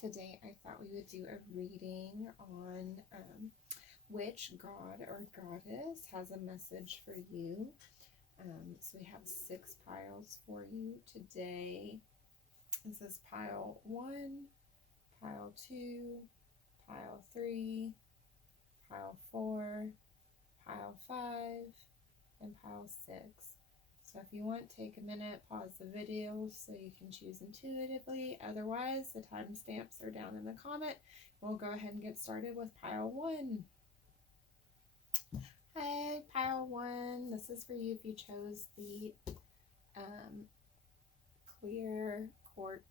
Today I thought we would do a reading on which god or goddess has a message for you. So we have 6 piles for you today. This is pile 1, pile 2, pile 3, pile 4, pile 5, and pile 6. So if you want, take a minute, pause the video so you can choose intuitively. Otherwise, the timestamps are down in the comment. We'll go ahead and get started with pile 1. Hey, pile 1. This is for you if you chose the clear quartz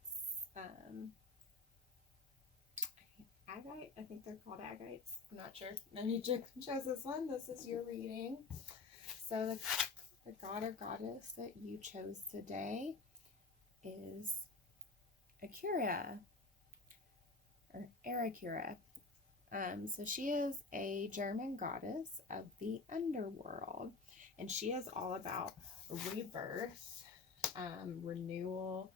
agate. I think they're called agates. I'm not sure. Maybe you chose this one. This is your reading. So the god or goddess that you chose today is Akira, or Arakira. So she is a German goddess of the underworld, and she is all about rebirth, renewal,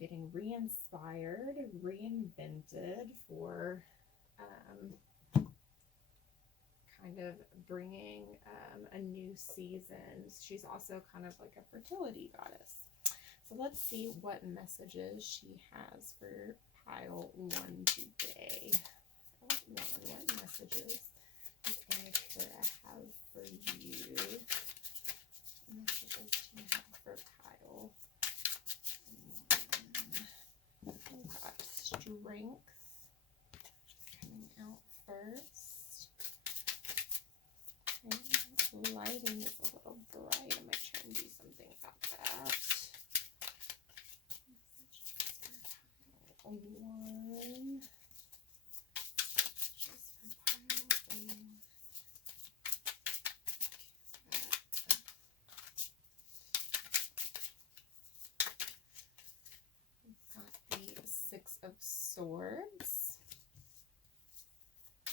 getting re-inspired, reinvented for kind of bringing a new season. She's also kind of like a fertility goddess. So let's see what messages she has for pile 1 today. What messages does Akira have for you? What messages do you have for pile 1? We've got strength coming out first. Okay. Lighting is a little bright. I might try and do something about that. Pile 1. Of Swords.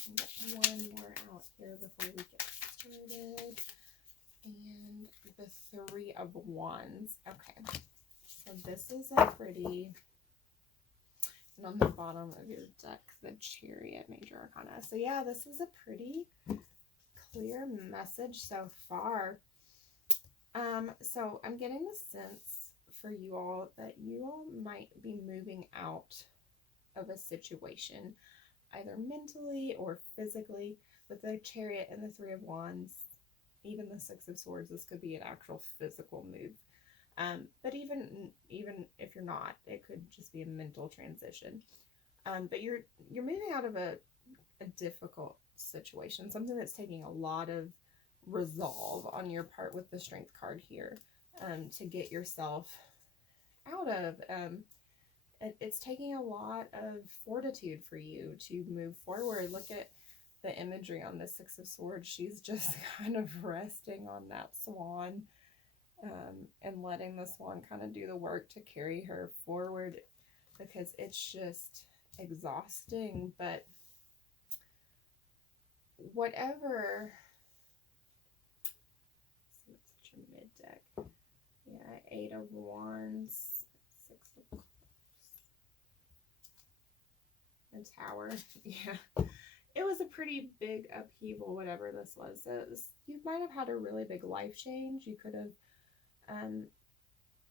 I'll get one more out here before we get started. And the 3 of Wands. Okay, so this is a pretty, and on the bottom of your deck, the Chariot, Major Arcana. So yeah, this is a pretty clear message so far. So I'm getting the sense for you all that you all might be moving out of a situation, either mentally or physically. With the Chariot and the 3 of Wands, even the 6 of Swords, this could be an actual physical move. But even if you're not, it could just be a mental transition. But you're moving out of a difficult situation, something that's taking a lot of resolve on your part with the Strength card here, to get yourself out of. It's taking a lot of fortitude for you to move forward. Look at the imagery on the 6 of Swords. She's just kind of resting on that swan, and letting the swan kind of do the work to carry her forward, because it's just exhausting. But whatever, so it's such a mid deck. Yeah, 8 of Wands, 6 of Cups, and Tower. Yeah, it was a pretty big upheaval, whatever this was. So you might have had a really big life change. You could have,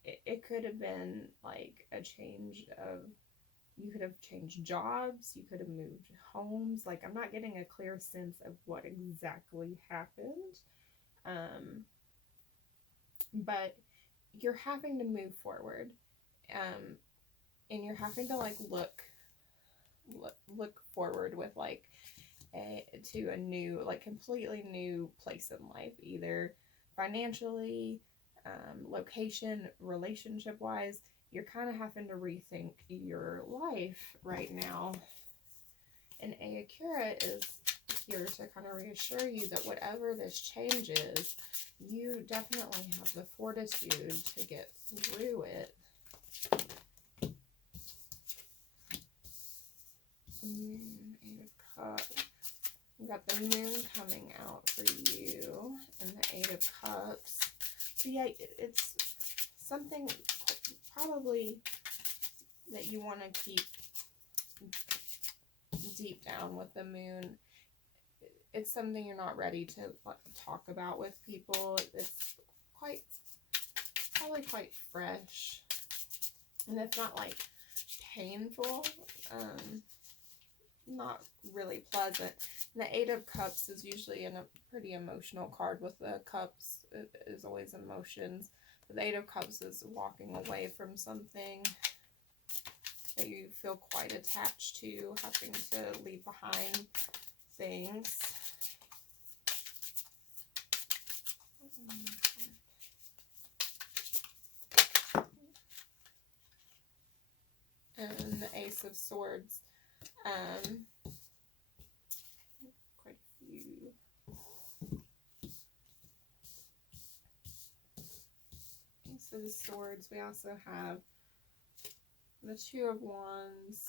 it could have been like a change of, you could have changed jobs, you could have moved homes. Like, I'm not getting a clear sense of what exactly happened. But you're having to move forward. And you're having to like look forward with like to a new, like completely new place in life, either financially, location, relationship wise. You're kind of having to rethink your life right now. And Akira is here to kind of reassure you that whatever this change is, you definitely have the fortitude to get through it. Eight of Cups. We got the Moon coming out for you, and the 8 of Cups. So yeah, it's something probably that you want to keep deep down with the moon, it's something you're not ready to talk about with people. It's probably quite fresh, and it's not like painful, not really pleasant. And the Eight of Cups is usually a pretty emotional card. With the cups, it is always emotions. But the Eight of Cups is walking away from something that you feel quite attached to, having to leave behind things. And the Ace of Swords. Quite a few. Ace of Swords. We also have the Two of Wands.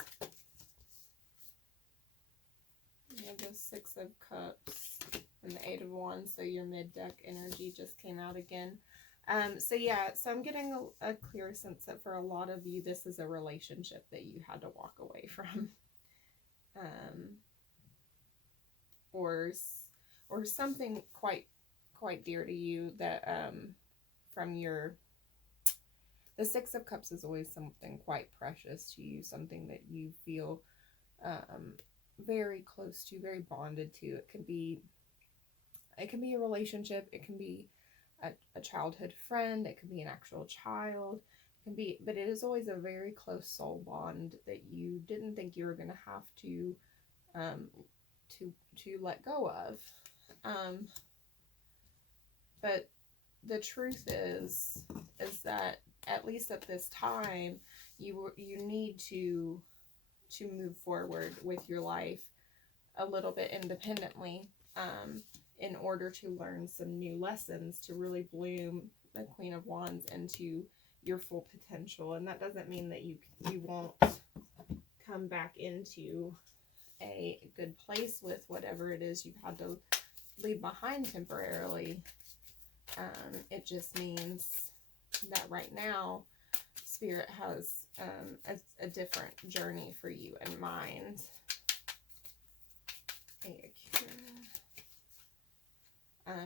We have the Six of Cups and the Eight of Wands. So your mid-deck energy just came out again. So yeah, so I'm getting a clear sense that for a lot of you, this is a relationship that you had to walk away from. Or something quite dear to you that, from the Six of Cups is always something quite precious to you, something that you feel, very close to, very bonded to. It can be a relationship, it can be a childhood friend, it could be an actual child, but it is always a very close soul bond that you didn't think you were going to have to let go of. But the truth is that at least at this time, you need to move forward with your life a little bit independently, in order to learn some new lessons to really bloom the Queen of Wands into your full potential. And that doesn't mean that you won't come back into a good place with whatever it is you've had to leave behind temporarily. It just means that right now, Spirit has a different journey for you in mind.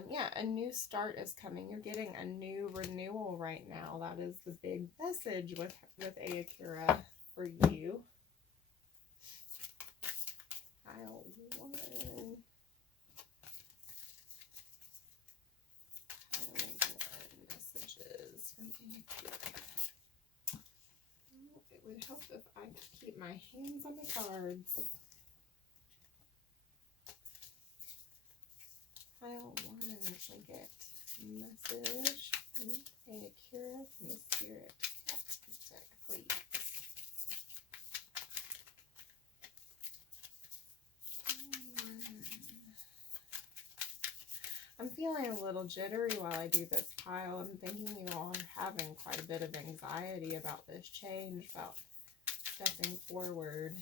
Yeah, a new start is coming. You're getting a new renewal right now. That is the big message with Ayakira for you. Pile 1. Pile 1 messages from Ayakira. It would help if I could keep my hands on the cards. Pile 1, we get message from Ayakira from the Spirit deck, please. I'm feeling a little jittery while I do this pile. I'm thinking you all are having quite a bit of anxiety about this change, about stepping forward.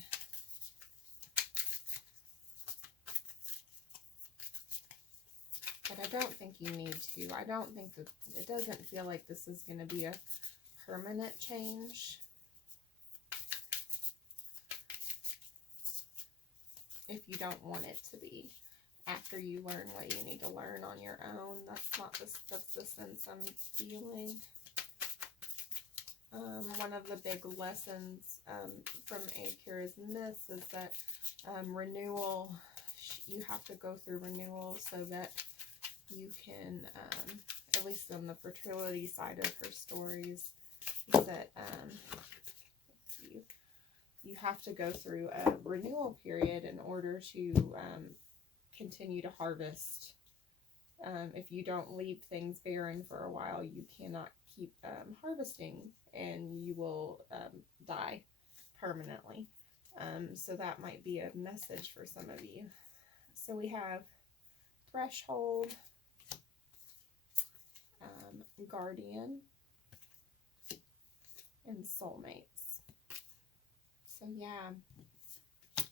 But I don't think you need to. I don't think that, it doesn't feel like this is going to be a permanent change. If you don't want it to be. After you learn what you need to learn on your own. That's the sense I'm feeling. One of the big lessons from Akira's myths is that renewal, you have to go through renewal so that you can, at least on the fertility side of her stories, that you have to go through a renewal period in order to continue to harvest. If you don't leave things barren for a while, you cannot keep harvesting, and you will die permanently. So that might be a message for some of you. So we have Threshold, Guardian, and Soulmates. So yeah,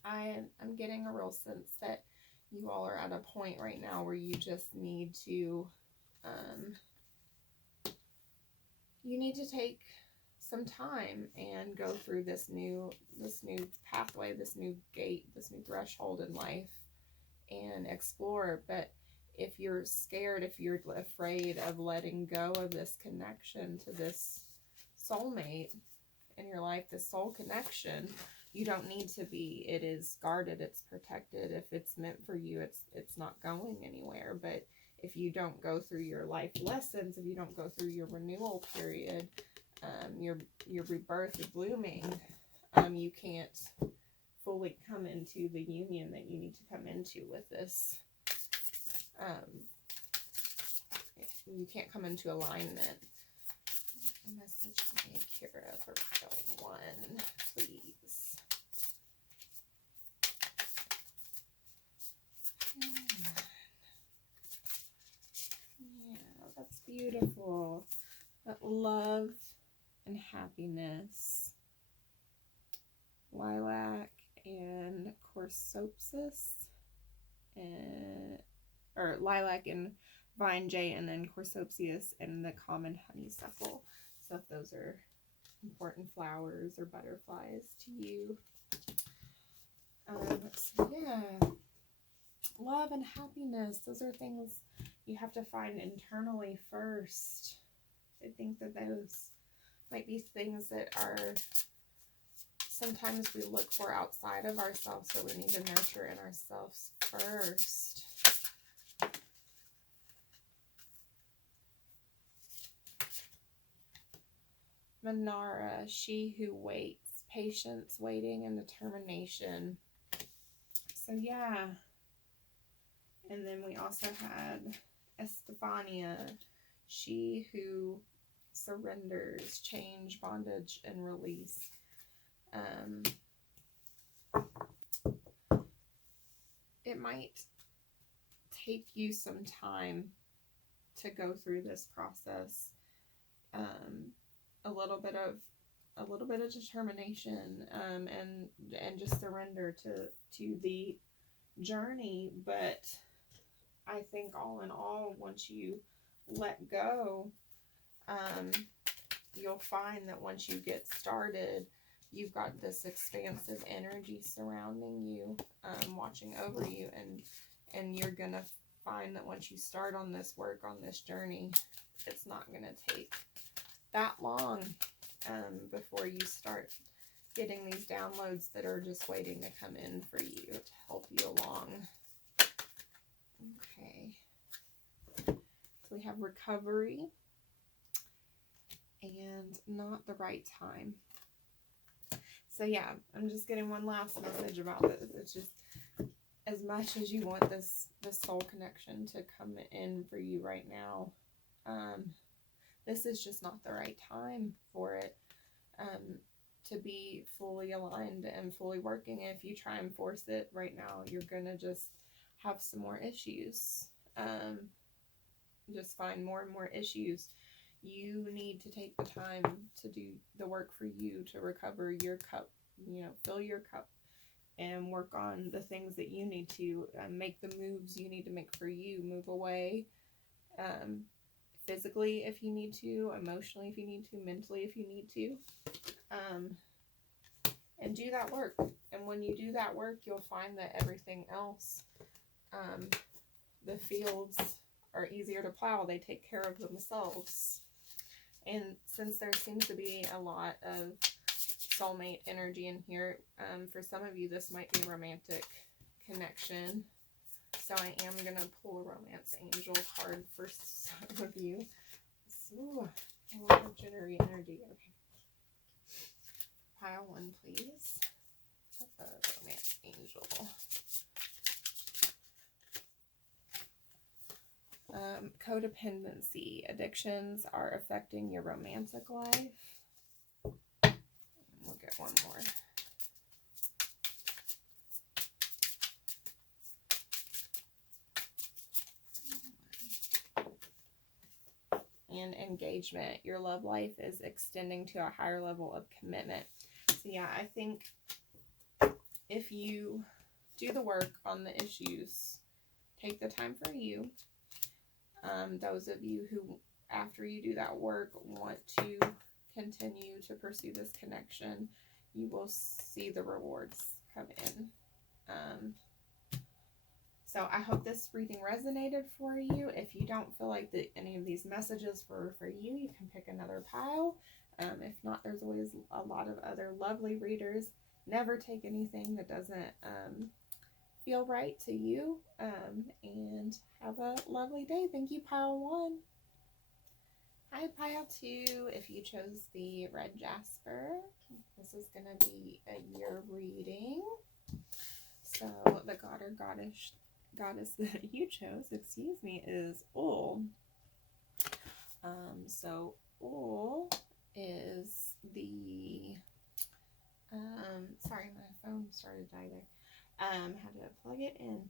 I'm getting a real sense that you all are at a point right now where you just need to, take some time and go through this new pathway, this new gate, this new threshold in life and explore. But if you're scared, if you're afraid of letting go of this connection to this soulmate in your life, this soul connection, you don't need to be. It is guarded, it's protected. If it's meant for you, it's not going anywhere. But if you don't go through your life lessons, if you don't go through your renewal period, your rebirth, your blooming, you can't fully come into the union that you need to come into with this. You can't come into alignment. A message from Akira for pile 1, please. Yeah, that's beautiful. That love and happiness. Lilac and Corsopsis, and or lilac and vine jay, and then Corsopsis and the common honeysuckle. So if those are important flowers or butterflies to you. So yeah, love and happiness, those are things you have to find internally first. I think that those might be things that are sometimes we look for outside of ourselves, so we need to nurture in ourselves first. Manara, she who waits, patience, waiting, and determination. So yeah. And then we also had Estefania, she who surrenders, change, bondage, and release. It might take you some time to go through this process. A little bit of determination, and just surrender to the journey. But I think all in all, once you let go, you'll find that once you get started, you've got this expansive energy surrounding you, watching over you, and you're gonna find that once you start on this work, on this journey, it's not gonna take that long before you start getting these downloads that are just waiting to come in for you to help you along. Okay, so we have recovery and not the right time. So yeah, I'm just getting one last message about this. It's just, as much as you want this soul connection to come in for you right now, this is just not the right time for it to be fully aligned and fully working. And if you try and force it right now, you're gonna just have some more issues. Just find more and more issues. You need to take the time to do the work for you, to recover your cup, fill your cup, and work on the things that you need to, make the moves you need to make for you. Move away, physically if you need to, emotionally if you need to, mentally if you need to, and do that work. And when you do that work, you'll find that everything else, the fields are easier to plow. They take care of themselves. And since there seems to be a lot of soulmate energy in here, for some of you this might be romantic connection. So I am going to pull a romance angel card for some of you. Ooh, a lot of jittery energy. Okay. Pile 1, please. Romance angel. Codependency. Addictions are affecting your romantic life. We'll get one more. And engagement. Your love life is extending to a higher level of commitment. So yeah, I think if you do the work on the issues, take the time for you. Those of you who, after you do that work, want to continue to pursue this connection, you will see the rewards come in. So I hope this reading resonated for you. If you don't feel like any of these messages were for you, you can pick another pile. If not, there's always a lot of other lovely readers. Never take anything that doesn't feel right to you. And have a lovely day. Thank you, pile 1. Hi, pile 2. If you chose the Red Jasper, this is going to be a year reading. So the god or goddess that you chose, is Ul. So Ul is the, sorry, my phone started to die there. Had to plug it in.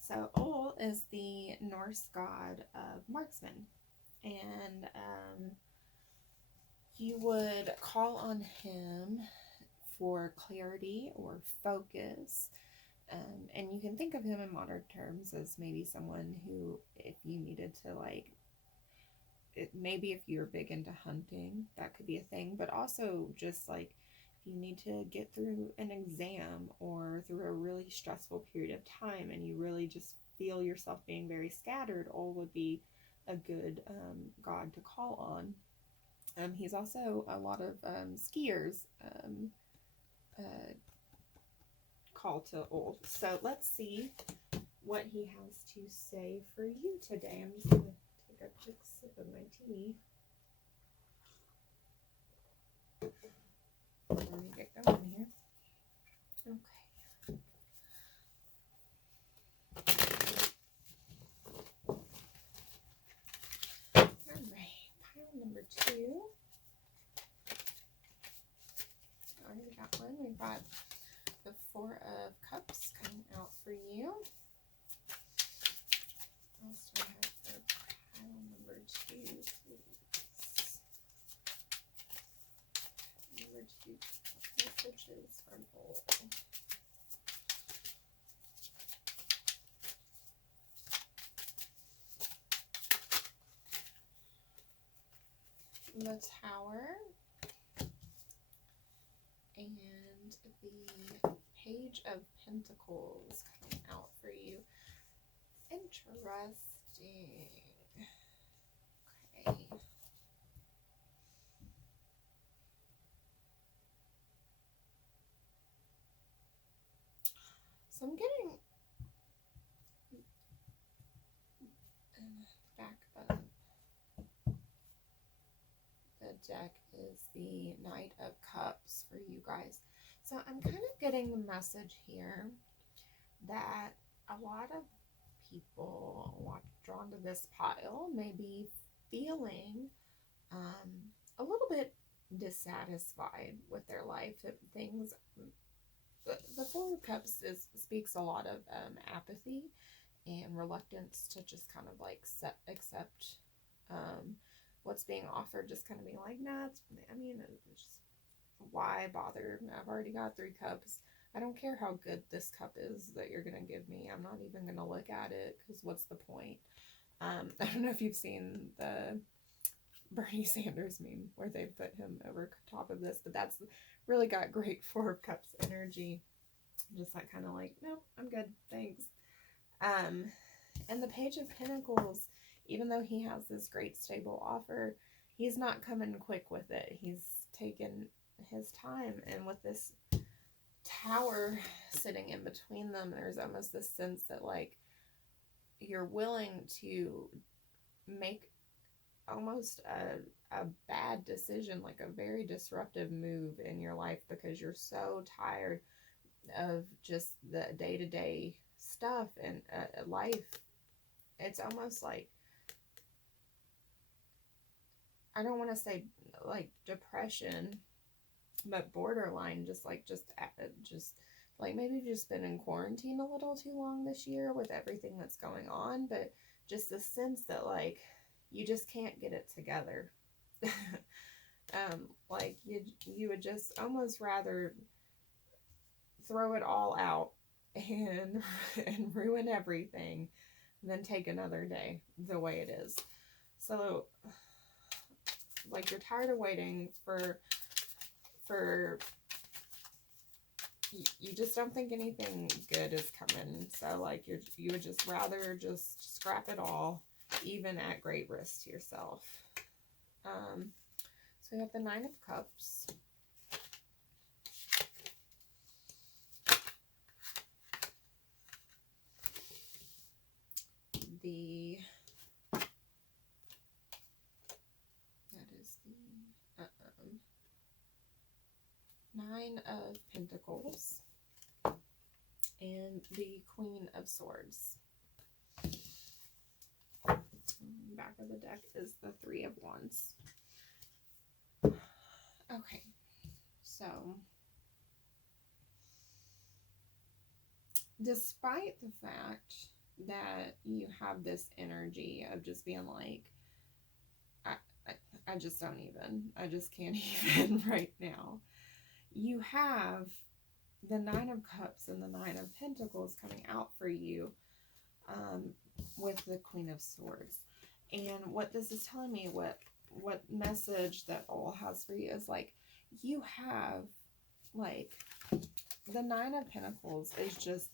So Ul is the Norse god of marksmen, and you would call on him for clarity or focus. And you can think of him in modern terms as maybe someone who, if you needed to, like, maybe if you're big into hunting, that could be a thing, but also just like if you need to get through an exam or through a really stressful period of time and you really just feel yourself being very scattered, Ol would be a good god to call on. He's also a lot of skiers call to Ol. So let's see what he has to say for you today. I'm just going to take a quick sip of my tea. Let me get going here. Okay. Alright, pile number 2. I already got one. We've got the 4 of Cups coming out for you. What else do I have for pile number 2, please? Number 2 messages from Ol. The Tower and the Page of Pentacles coming out for you. Interesting. Okay. So I'm getting back of the deck is the Knight of Cups for you guys. So I'm kind of getting the message here that a lot of people drawn to this pile may be feeling a little bit dissatisfied with their life. Things, the 4 of Cups speaks a lot of apathy and reluctance to just kind of like accept what's being offered, just kind of being like, nah, it's just, why bother? I've already got 3 cups. I don't care how good this cup is that you're going to give me. I'm not even going to look at it because what's the point? I don't know if you've seen the Bernie Sanders meme where they put him over top of this, but that's really got great 4 of Cups energy. Just like kind of like, nope, I'm good, thanks. And the Page of Pentacles, even though he has this great stable offer, he's not coming quick with it. He's taken his time, and with this Tower sitting in between them, there's almost this sense that like you're willing to make almost a bad decision, like a very disruptive move in your life because you're so tired of just the day-to-day stuff and life. It's almost like, I don't want to say like depression, but borderline, just like maybe you've just been in quarantine a little too long this year with everything that's going on, but just the sense that like you just can't get it together. Like you would just almost rather throw it all out and ruin everything than take another day the way it is. So like you're tired of waiting for you just don't think anything good is coming. So like you would just rather just scrap it all, even at great risk to yourself. So we have the Nine of Cups. That is the Nine of Pentacles and the Queen of Swords. Back of the deck is the Three of Wands. Okay, so despite the fact that you have this energy of just being like, I just don't even, I just can't even right now, you have the Nine of Cups and the Nine of Pentacles coming out for you with the Queen of Swords. And what this is telling me, what message that all has for you is like, you have, like, the Nine of Pentacles is just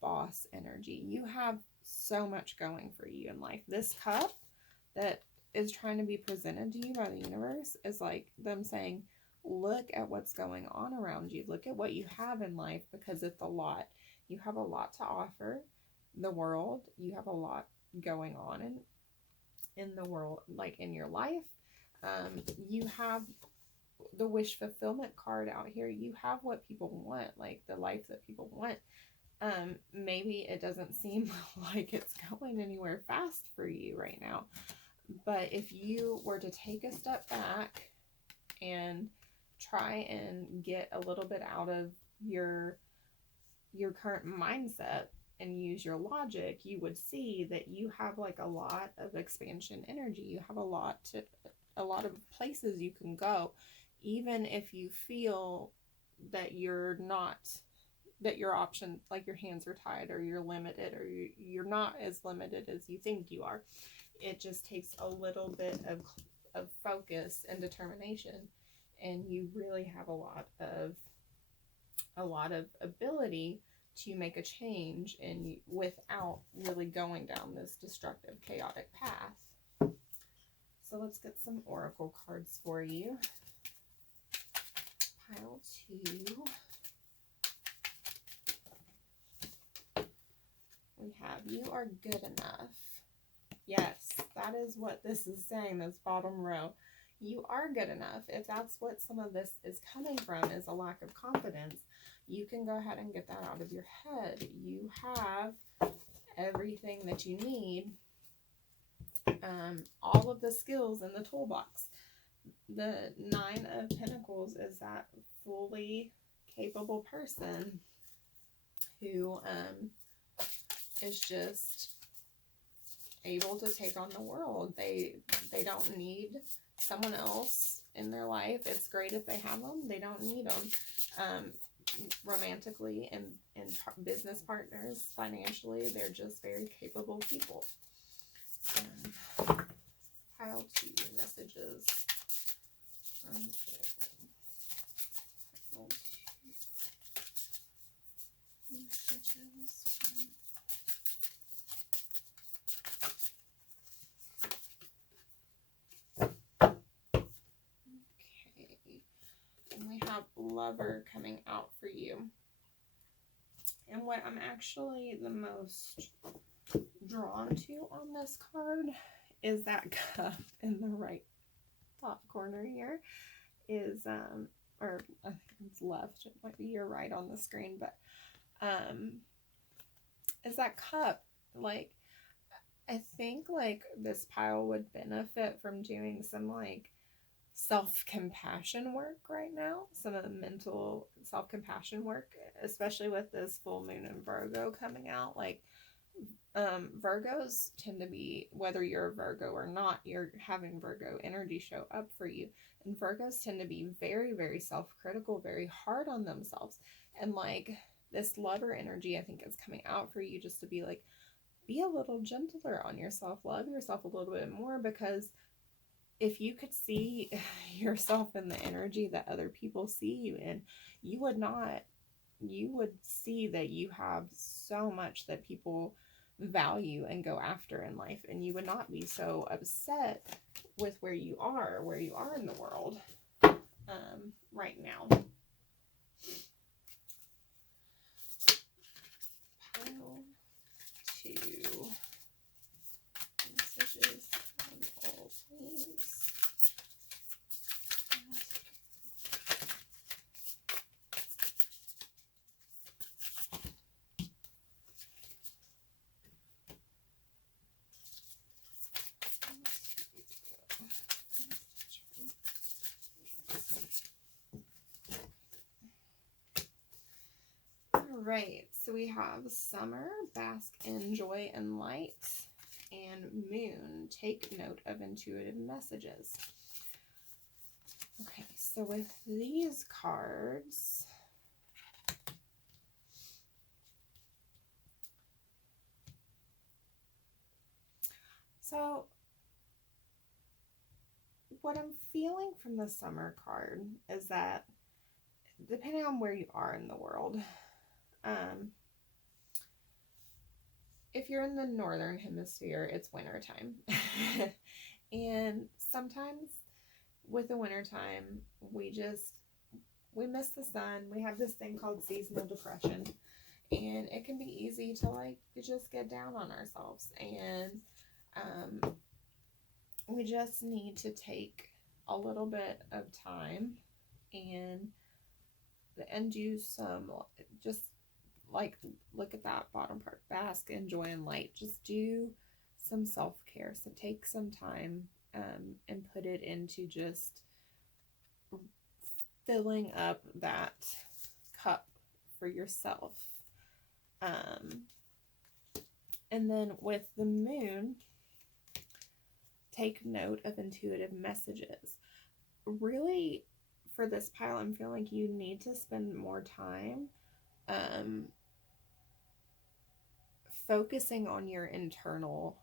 boss energy. You have so much going for you in life. This cup that is trying to be presented to you by the universe is like them saying, look at what's going on around you. Look at what you have in life, because it's a lot. You have a lot to offer the world. You have a lot going on in the world, like in your life. You have the wish fulfillment card out here. You have what people want, like the life that people want. Maybe it doesn't seem like it's going anywhere fast for you right now, but if you were to take a step back and try and get a little bit out of your current mindset and use your logic, you would see that you have like a lot of expansion energy. You have a lot of places you can go, even if you feel that you're not, that your option, like your hands are tied or you're limited, or you're not as limited as you think you are. It just takes a little bit of focus and determination, and you really have a lot of ability to make a change and without really going down this destructive, chaotic path. So let's get some oracle cards for you. Pile 2. We have, you are good enough. Yes, that is what this is saying, this bottom row. You are good enough. If that's what some of this is coming from, is a lack of confidence, you can go ahead and get that out of your head. You have everything that you need, all of the skills in the toolbox. The Nine of Pentacles is that fully capable person who is just able to take on the world. They don't need someone else in their life. It's great if they have them. They don't need them. Romantically and business partners, financially, they're just very capable people. Pile 2 messages. Pile 2. Messages. We have Lover coming out for you. And what I'm actually the most drawn to on this card is that cup in the right top corner here is, or I think it's left, it might be your right on the screen, but is that cup. Like, I think like this pile would benefit from doing some like self-compassion work right now, some of the mental self-compassion work, especially with this full moon in Virgo coming out. Like, Virgos tend to be, whether you're a Virgo or not, you're having Virgo energy show up for you, and Virgos tend to be very, very self-critical, very hard on themselves, and like this Lover energy I think is coming out for you just to be like, be a little gentler on yourself, love yourself a little bit more, because if you could see yourself in the energy that other people see you in, you would see that you have so much that people value and go after in life, and you would not be so upset with where you are in the world right now. Pile 2 messages on all things. Right, so we have summer, bask in joy and light, and moon, take note of intuitive messages. Okay, so with these cards, so what I'm feeling from the summer card is that depending on where you are in the world, if you're in the northern hemisphere, it's winter time. And sometimes with the winter time, we miss the sun. We have this thing called seasonal depression, and it can be easy to like just get down on ourselves, and we just need to take a little bit of time and do some, just like, look at that bottom part, bask in joy and light. Just do some self-care. So take some time and put it into just filling up that cup for yourself. And then with the moon, take note of intuitive messages. Really, for this pile, I'm feeling like you need to spend more time focusing on your internal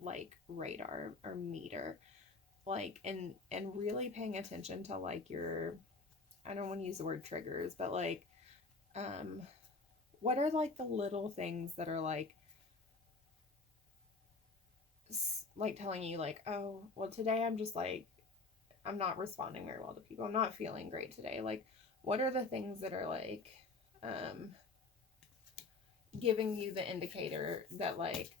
like radar or meter, like, and really paying attention to like your, I don't want to use the word triggers, but like what are like the little things that are like telling you like, oh, well, today I'm just like, I'm not responding very well to people, I'm not feeling great today. Like, what are the things that are like giving you the indicator that like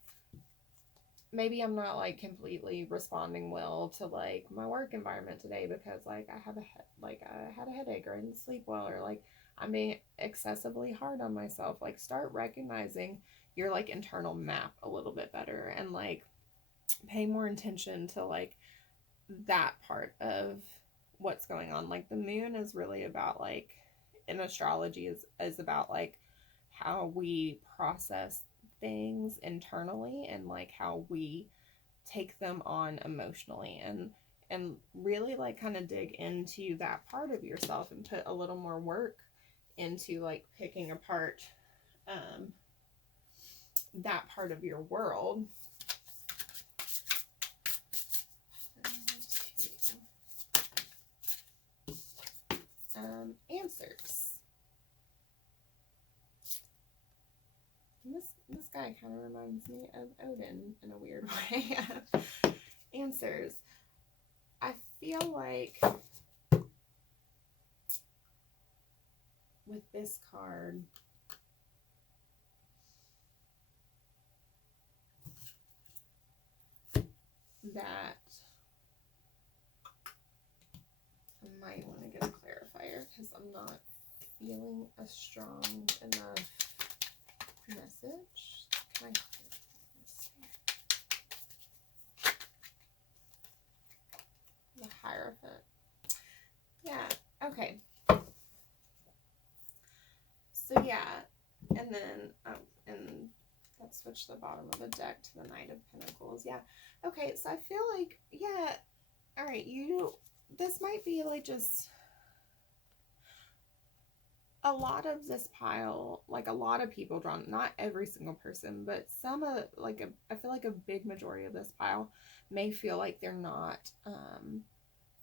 maybe I'm not like completely responding well to like my work environment today because like I had a headache, or I didn't sleep well, or like I'm being excessively hard on myself. Like, start recognizing your like internal map a little bit better, and like pay more attention to like that part of what's going on. Like, the moon is really about like, in astrology, is about like how we process things internally and like how we take them on emotionally, and really like kind of dig into that part of yourself and put a little more work into like picking apart that part of your world. Answers. This guy kind of reminds me of Odin in a weird way. Answers. I feel like with this card, that I might want to get a clarifier because I'm not feeling a strong enough message. Can I? The Hierophant. Yeah, okay. So yeah, and then and let's switch the bottom of the deck to the Knight of Pentacles. Yeah, okay. So I feel like, yeah, all right. This might be like just a lot of this pile, like a lot of people drawn, not every single person, but some I feel like a big majority of this pile may feel like they're not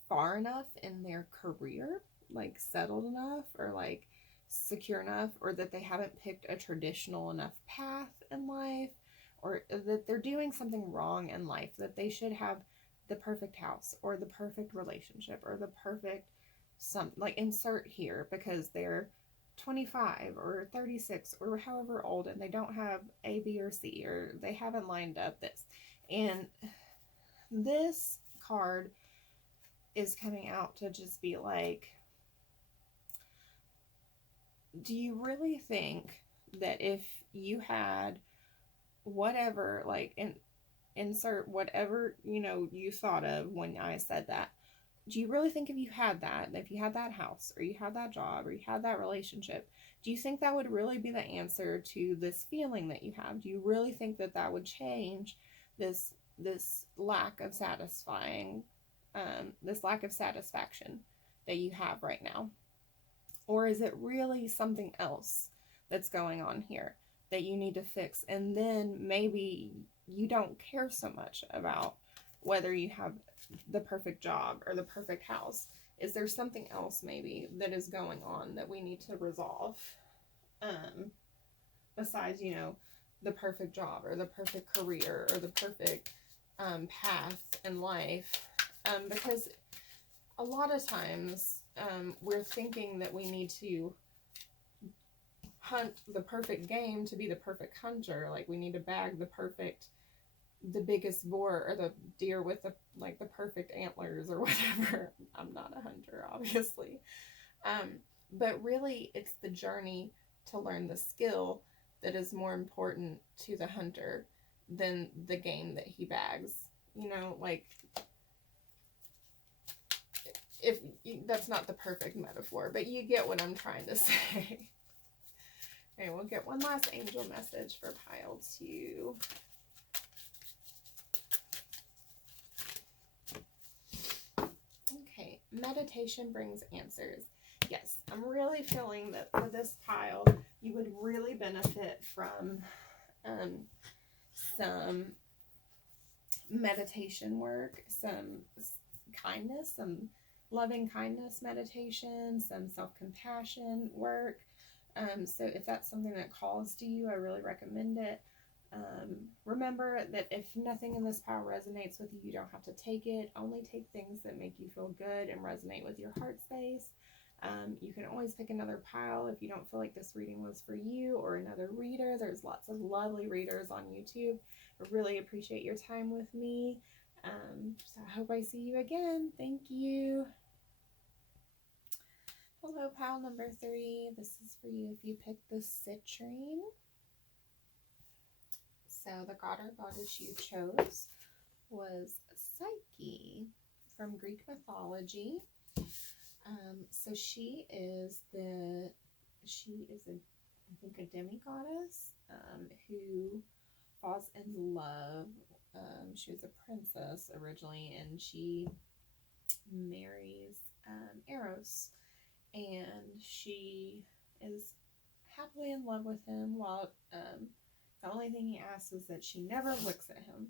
far enough in their career, like settled enough or like secure enough, or that they haven't picked a traditional enough path in life, or that they're doing something wrong in life, that they should have the perfect house or the perfect relationship or the perfect like insert here, because they're 25 or 36 or however old and they don't have A, B, or C, or they haven't lined up this. And this card is coming out to just be like, do you really think that if you had whatever, like, insert whatever, you thought of when I said that, do you really think if you had that house, or you had that job, or you had that relationship, do you think that would really be the answer to this feeling that you have? Do you really think that that would change this lack of this lack of satisfaction that you have right now? Or is it really something else that's going on here that you need to fix? And then maybe you don't care so much about whether you have the perfect job or the perfect house. Is there something else maybe that is going on that we need to resolve? Besides, the perfect job or the perfect career or the perfect path in life. Because a lot of times we're thinking that we need to hunt the perfect game to be the perfect hunter. Like, we need to bag the biggest boar, or the deer with the perfect antlers or whatever. I'm not a hunter, obviously. But really, it's the journey to learn the skill that is more important to the hunter than the game that he bags. If that's not the perfect metaphor, but you get what I'm trying to say. Okay, we'll get one last angel message for pile 2. Okay, meditation brings answers. Yes, I'm really feeling that for this pile, you would really benefit from some meditation work, some kindness, some loving kindness meditation, some self-compassion work. So if that's something that calls to you, I really recommend it. Remember that if nothing in this pile resonates with you, you don't have to take it. Only take things that make you feel good and resonate with your heart space. You can always pick another pile if you don't feel like this reading was for you, or another reader. There's lots of lovely readers on YouTube. I really appreciate your time with me. So I hope I see you again. Thank you. Hello, pile number 3. This is for you if you picked the Citrine. So the god or goddess you chose was Psyche from Greek mythology. So she is I think, a demigoddess who falls in love. She was a princess originally, and she marries Eros, and she is happily in love with him, while the only thing he asks is that she never looks at him.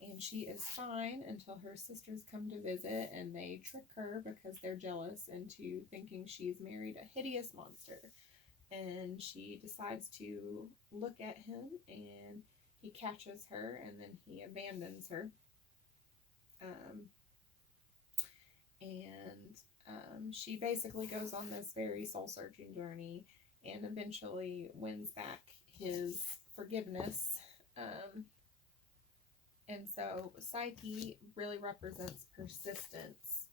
And she is fine until her sisters come to visit, and they trick her because they're jealous into thinking she's married a hideous monster. And she decides to look at him, and he catches her, and then he abandons her. She basically goes on this very soul-searching journey, and eventually wins back his forgiveness. And so Psyche really represents persistence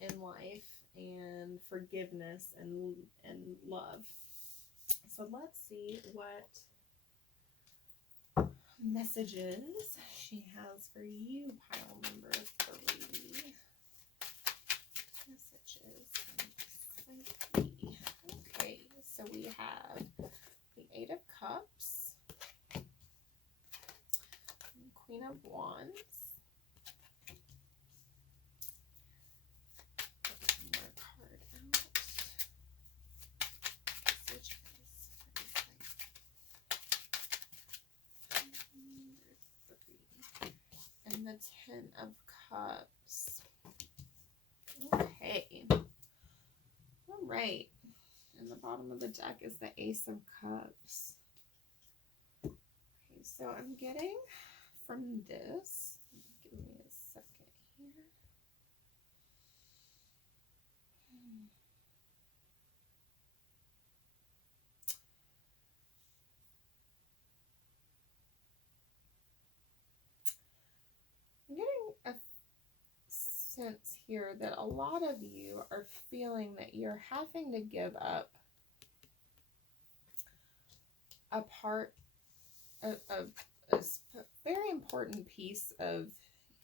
in life, and forgiveness, and love. So let's see what messages she has for you, pile number 3. Messages from Psyche. Okay, so we have the 8 of Cups, Queen of Wands, one more card out. So the Ten of Cups. Okay. All right. And the bottom of the deck is the Ace of Cups. Okay, so I'm getting from this, give me a second here. I'm getting a sense here that a lot of you are feeling that you're having to give up a part of a very important piece of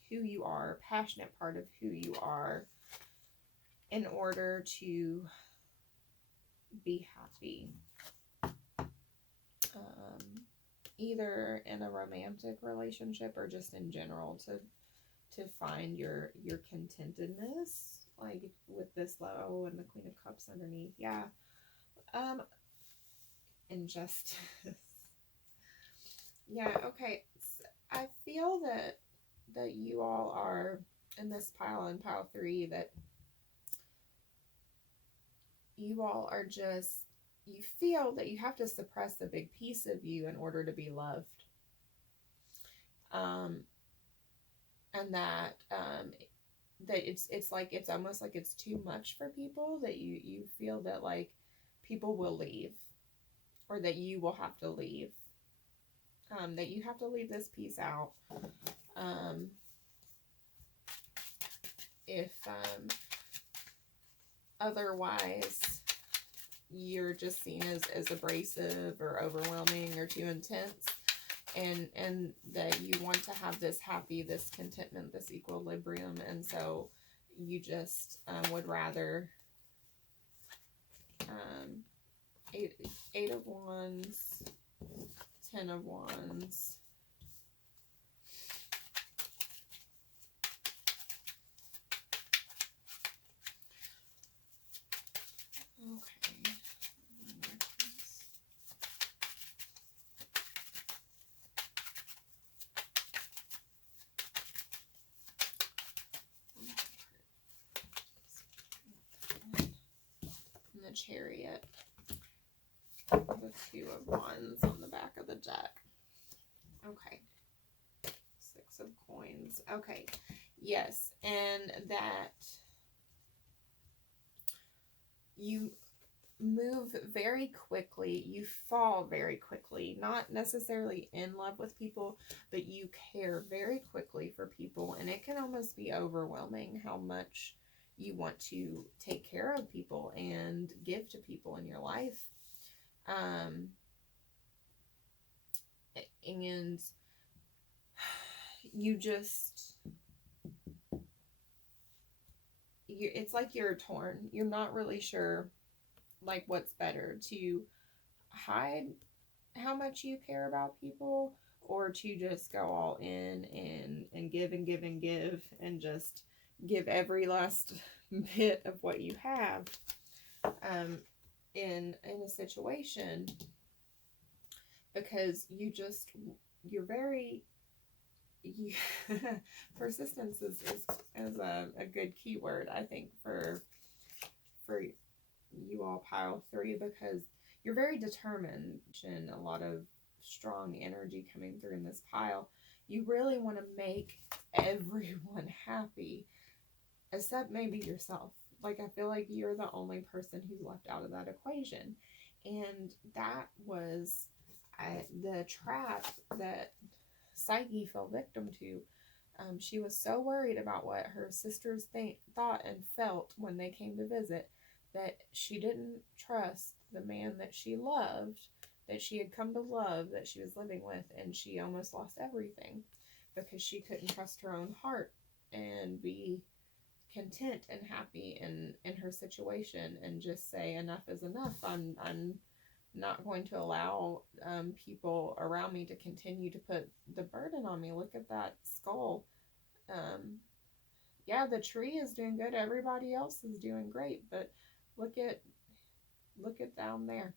who you are, a passionate part of who you are, in order to be happy. Either in a romantic relationship or just in general, to find your contentedness, like with this low and the Queen of Cups underneath. Yeah. Injustice. Yeah, okay. So I feel that you all are in this pile, in pile 3, that you all are just, you feel that you have to suppress a big piece of you in order to be loved. And that it's like, it's almost like it's too much for people, that you feel that like people will leave, or that you will have to leave, that you have to leave this piece out. If otherwise you're just seen as abrasive or overwhelming or too intense, and that you want to have this happy, this contentment, this equilibrium, and so you just would rather eight of Wands, 10 of Wands. Okay. And the Chariot. The 2 of Wands on the back of the deck. Okay. 6 of Coins. Okay. Yes. And that you move very quickly. You fall very quickly. Not necessarily in love with people, but you care very quickly for people. And it can almost be overwhelming how much you want to take care of people and give to people in your life. And you just, it's like you're torn. You're not really sure, like, what's better, to hide how much you care about people, or to just go all in and give and give and give, and just give every last bit of what you have in a situation, because you're very, persistence is a good keyword, I think, for you all pile 3, because you're very determined, and a lot of strong energy coming through in this pile. You really want to make everyone happy, except maybe yourself. Like, I feel like you're the only person who's left out of that equation. And that was the trap that Psyche fell victim to. She was so worried about what her sisters thought and felt when they came to visit, that she didn't trust the man that she loved, that she had come to love, that she was living with, and she almost lost everything because she couldn't trust her own heart and be content and happy in her situation, and just say, enough is enough. I'm not going to allow people around me to continue to put the burden on me. Look at that skull. Yeah, the tree is doing good. Everybody else is doing great, but look at down there.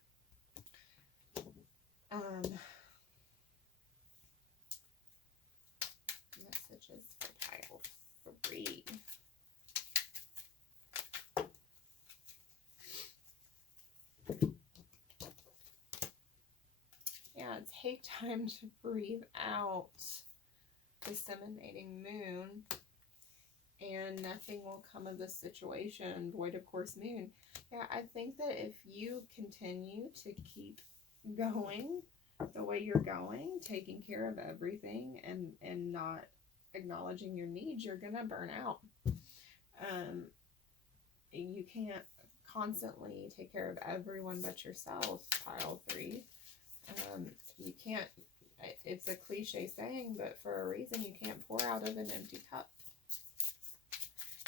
Messages for pile 3. Yeah, take time to breathe out. Disseminating moon. And nothing will come of this situation. Void of course moon. Yeah, I think that if you continue to keep going the way you're going, taking care of everything and not acknowledging your needs, you're gonna burn out. You can't constantly take care of everyone but yourself, pile 3. You can't, it's a cliche saying, but for a reason, you can't pour out of an empty cup.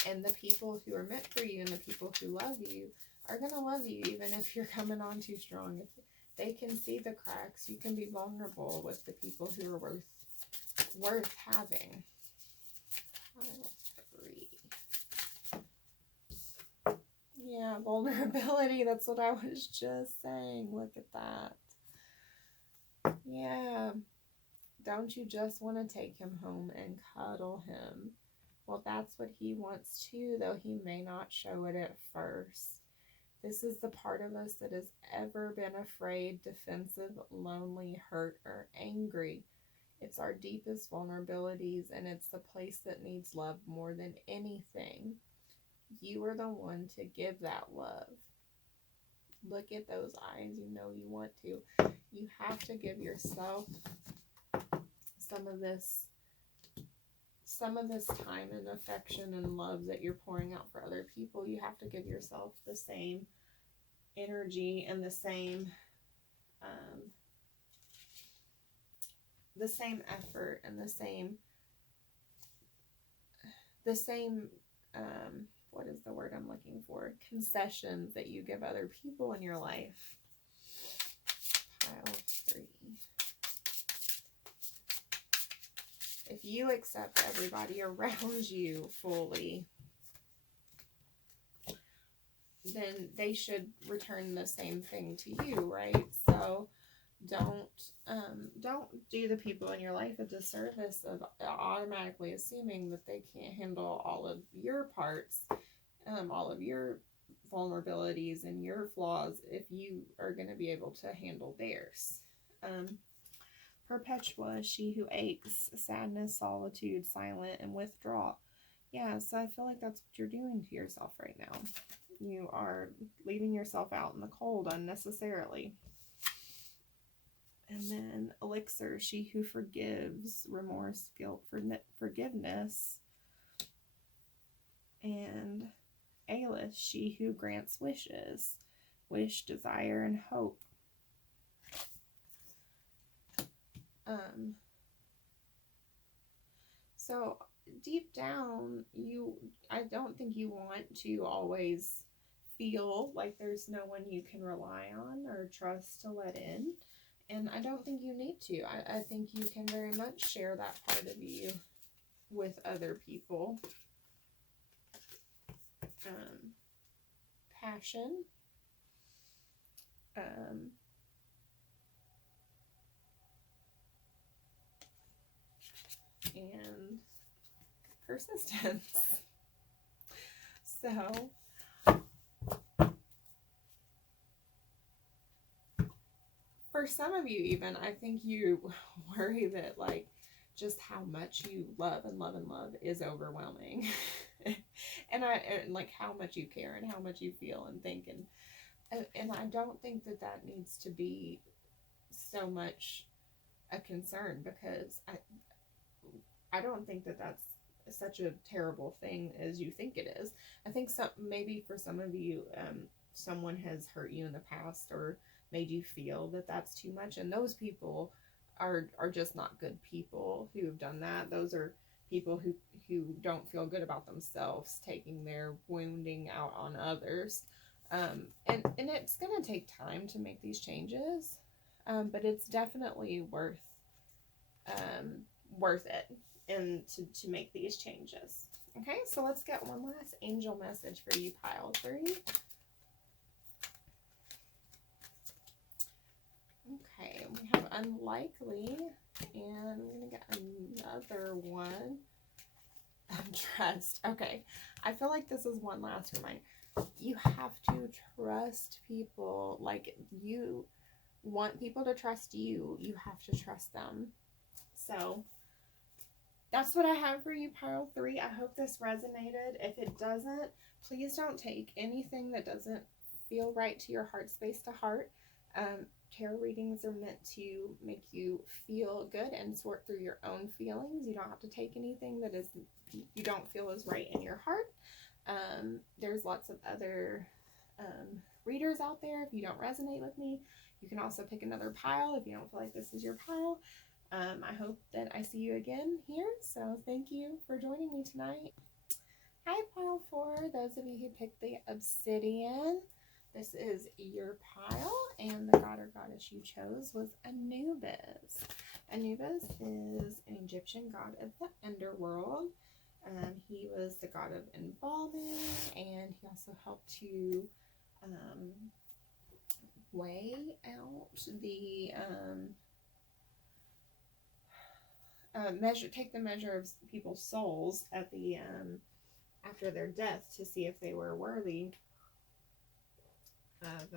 And the people who are meant for you and the people who love you are going to love you even if you're coming on too strong. If they can see the cracks, you can be vulnerable with the people who are worth having. Pile 3. Yeah, vulnerability. That's what I was just saying. Look at that. Yeah. Don't you just want to take him home and cuddle him? Well, that's what he wants too, though he may not show it at first. This is the part of us that has ever been afraid, defensive, lonely, hurt, or angry. It's our deepest vulnerabilities, and it's the place that needs love more than anything. You are the one to give that love. Look at those eyes. You know you want to. You have to give yourself some of this time and affection and love that you're pouring out for other people. You have to give yourself the same energy and the same effort and the same what is the word I'm looking for? Concessions that you give other people in your life. Pile 3. If you accept everybody around you fully, then they should return the same thing to you, right? So don't do the people in your life a disservice of automatically assuming that they can't handle all of your parts, all of your vulnerabilities and your flaws if you are going to be able to handle theirs. Perpetua, she who aches, sadness, solitude, silent, and withdrawal. Yeah, so I feel like that's what you're doing to yourself right now. You are leaving yourself out in the cold unnecessarily. And then Elixir, she who forgives, remorse, guilt, forgiveness. And Alice, she who grants wishes, wish, desire, and hope. So deep down, I don't think you want to always feel like there's no one you can rely on or trust to let in. And I don't think you need to. I think you can very much share that part of you with other people. Passion. And persistence. So for some of you even, I think you worry that like just how much you love is overwhelming. and like how much you care and how much you feel and think and I don't think that needs to be so much a concern, because I don't think that that's such a terrible thing as you think it is. I think maybe for some of you, someone has hurt you in the past or made you feel that that's too much, and those people are just not good people who have done that. Those are people who don't feel good about themselves, taking their wounding out on others. And it's going to take time to make these changes, but it's definitely worth it and to make these changes. Okay, so let's get one last angel message for you, pile 3. Okay, we have unlikely, and I'm going to get another one. Trust. Okay. I feel like this is one last reminder. You have to trust people. Like, you want people to trust you. You have to trust them. So that's what I have for you, pile 3. I hope this resonated. If it doesn't, please don't take anything that doesn't feel right to your heart space to heart. Tarot readings are meant to make you feel good and sort through your own feelings. You don't have to take anything that is you don't feel is right in your heart. There's lots of other readers out there. If you don't resonate with me, you can also pick another pile if you don't feel like this is your pile. I hope that I see you again here. So thank you for joining me tonight. Hi, pile 4. Those of you who picked the Obsidian, this is your pile, and the god or goddess you chose was Anubis. Anubis is an Egyptian god of the underworld. He was the god of embalming, and he also helped to weigh out the take the measure of people's souls at the after their death to see if they were worthy of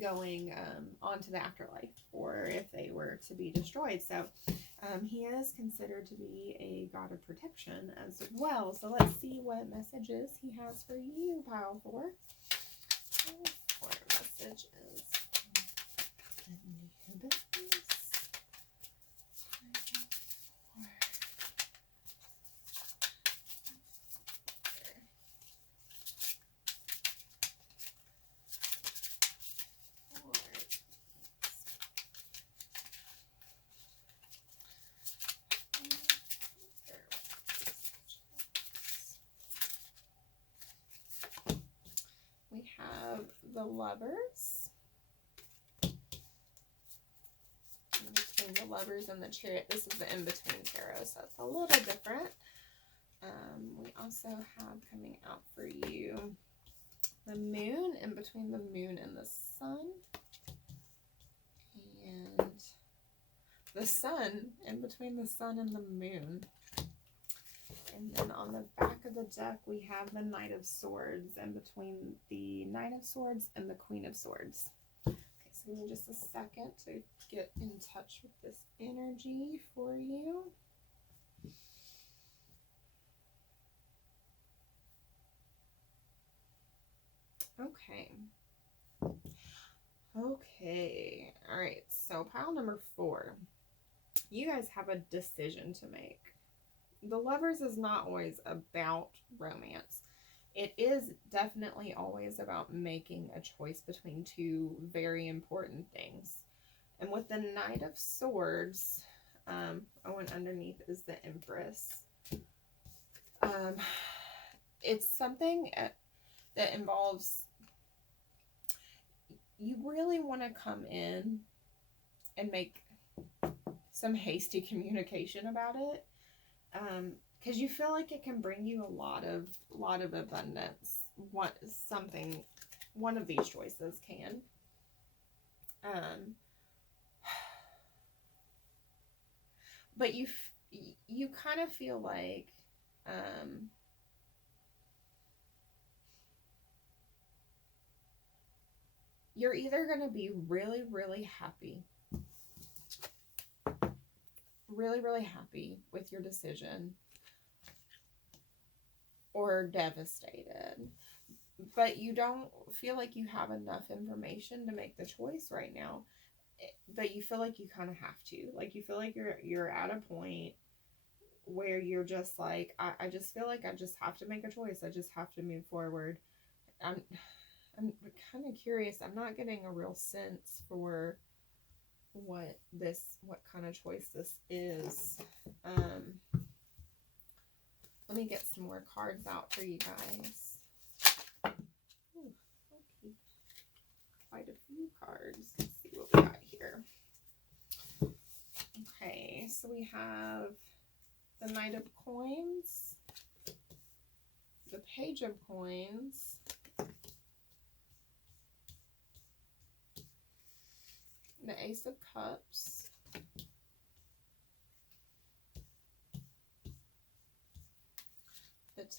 going on to the afterlife, or if they were to be destroyed. So he is considered to be a god of protection as well. So let's see what messages he has for you, pile 4. What messages? Anubis. We have the Lovers. In between the Lovers and the Chariot. This is the in-between tarot, so it's a little different. We also have coming out for you the Moon, in between the Moon and the Sun. And the Sun, in between the Sun and the Moon. And then on the back of the deck, we have the Knight of Swords, in between the Knight of Swords and the Queen of Swords. Okay, so give me just a second to get in touch with this energy for you. Okay. Okay. All right. So pile number 4. You guys have a decision to make. The Lovers is not always about romance. It is definitely always about making a choice between two very important things. And with the Knight of Swords, and underneath is the Empress. It's something that involves, you really want to come in and make some hasty communication about it. Because you feel like it can bring you a lot of abundance. One of these choices can. But you kind of feel like you're either going to be really, really happy. Really, really happy with your decision, or devastated, but you don't feel like you have enough information to make the choice right now, but you feel like you kind of have to. Like, you feel like you're at a point where you're just like, I just feel like I just have to make a choice. I just have to move forward. I'm kind of curious. I'm not getting a real sense for what kind of choice this is. Let me get some more cards out for you guys. Ooh, okay. Quite a few cards. Let's see what we got here. Okay, so we have the Knight of Coins, the Page of Coins, the Ace of Cups,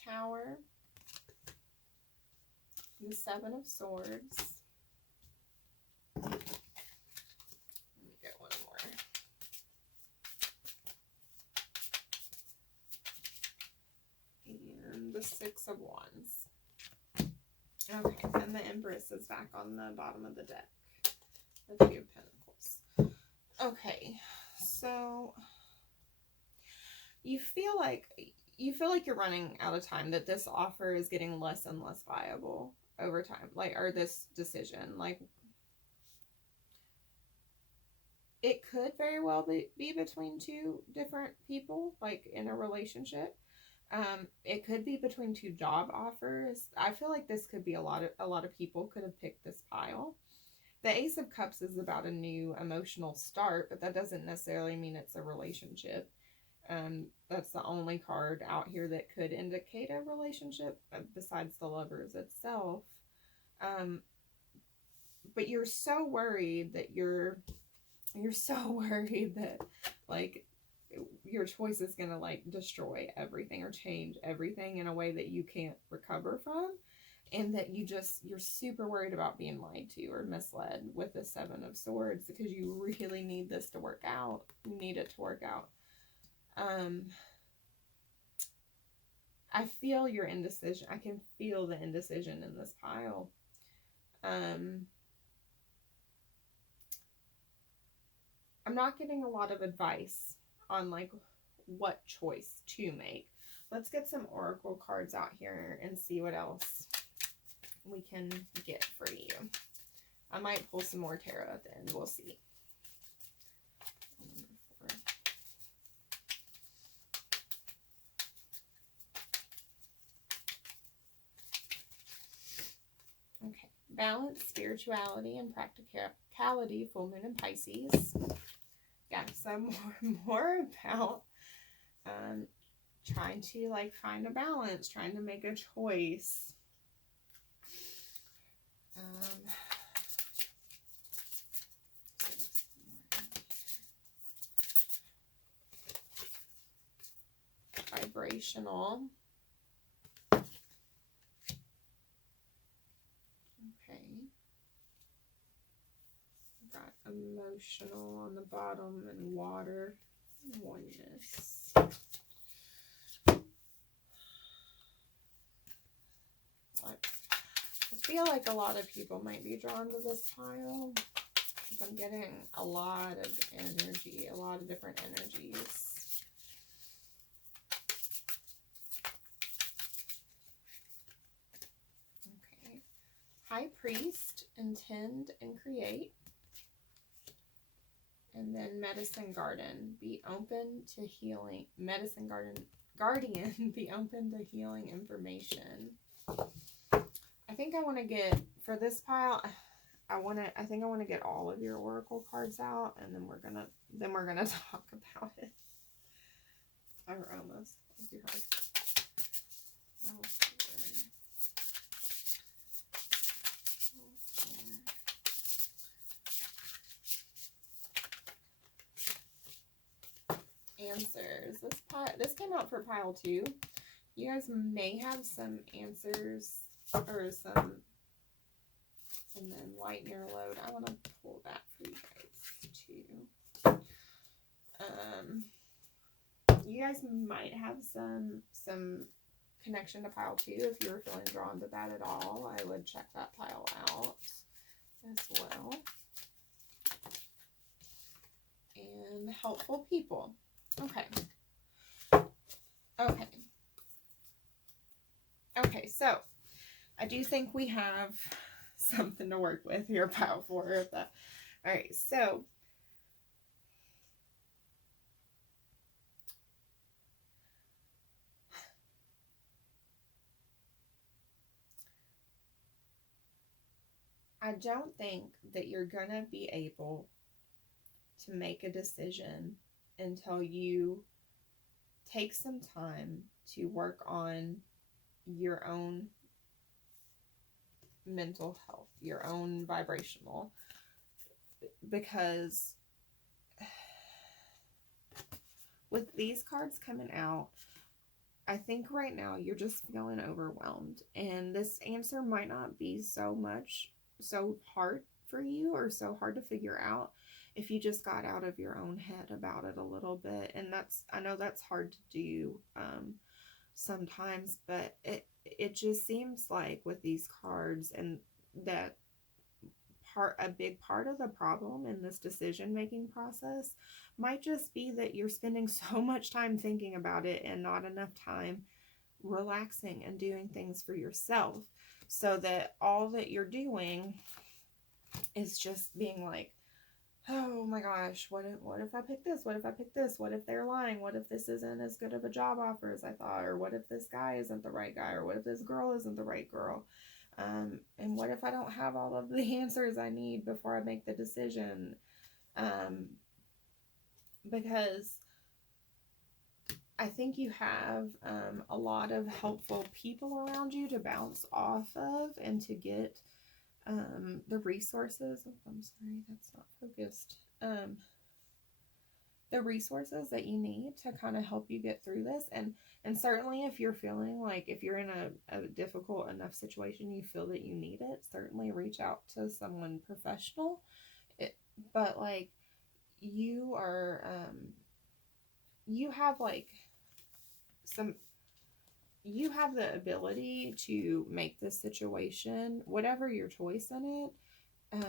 Tower, the Seven of Swords. Let me get one more. And the Six of Wands. Okay, and the Empress is back on the bottom of the deck. The Two of Pentacles. Okay, so you feel like you're running out of time, that this offer is getting less and less viable over time, like, or this decision, like, it could very well be between two different people, like in a relationship. It could be between two job offers. I feel like this could be a lot of people could have picked this pile. The Ace of Cups is about a new emotional start, but that doesn't necessarily mean it's a relationship. That's the only card out here that could indicate a relationship besides the Lovers itself. But you're so worried that like your choice is going to like destroy everything or change everything in a way that you can't recover from, and that you're super worried about being lied to or misled with the Seven of Swords, because you really need this to work out. You need it to work out. I feel your indecision. I can feel the indecision in this pile. I'm not getting a lot of advice on like what choice to make. Let's get some oracle cards out here and see what else we can get for you. I might pull some more tarot at the end. We'll see. Okay. Balance, spirituality, and practicality. Full moon in Pisces. Yeah, so more about trying to like find a balance, trying to make a choice. Vibrational. Okay. Got emotional on the bottom and water. Oneness. I feel like a lot of people might be drawn to this pile, because I'm getting a lot of energy, a lot of different energies. Okay. High Priest, intend and create. And then Medicine Garden, be open to healing. Medicine Guardian, be open to healing information. I think I want to get, for this pile, I think I want to get all of your oracle cards out, and then we're gonna talk about it. Or almost. Let's do hard. Answers. This came out for pile 2. You guys may have some answers or some, and then lighten your load. I want to pull that for you guys too. You guys might have some connection to pile 2 if you were feeling drawn to that at all. I would check that pile out as well. And helpful people. Okay. Okay, so I do think we have something to work with here, pile 4 of that. All right, so I don't think that you're going to be able to make a decision until you take some time to work on your own mental health, your own vibrational, because with these cards coming out, I think right now you're just feeling overwhelmed, and this answer might not be so hard for you or so hard to figure out if you just got out of your own head about it a little bit. And I know that's hard to do sometimes, but it just seems like with these cards, and that a big part of the problem in this decision making process might just be that you're spending so much time thinking about it and not enough time relaxing and doing things for yourself, so that all that you're doing is just being like, oh my gosh, what if I pick this? What if I pick this? What if they're lying? What if this isn't as good of a job offer as I thought? Or what if this guy isn't the right guy? Or what if this girl isn't the right girl? And what if I don't have all of the answers I need before I make the decision? Because I think you have a lot of helpful people around you to bounce off of and to get the resources. Oh, I'm sorry, that's not focused. The resources that you need to kind of help you get through this. And certainly if you're feeling like, if you're in a difficult enough situation, you feel that you need it, certainly reach out to someone professional. But like, you are, you have like you have the ability to make this situation, whatever your choice in it,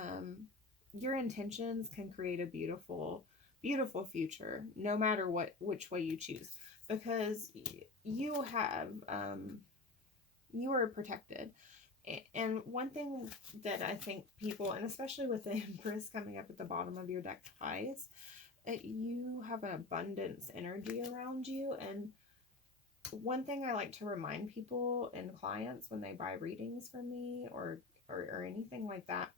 your intentions can create a beautiful future, no matter which way you choose, because you have, you are protected. And one thing that I think people, and especially with the Empress coming up at the bottom of your deck twice, you have an abundance energy around you. And one thing I like to remind people and clients when they buy readings from me or anything like that,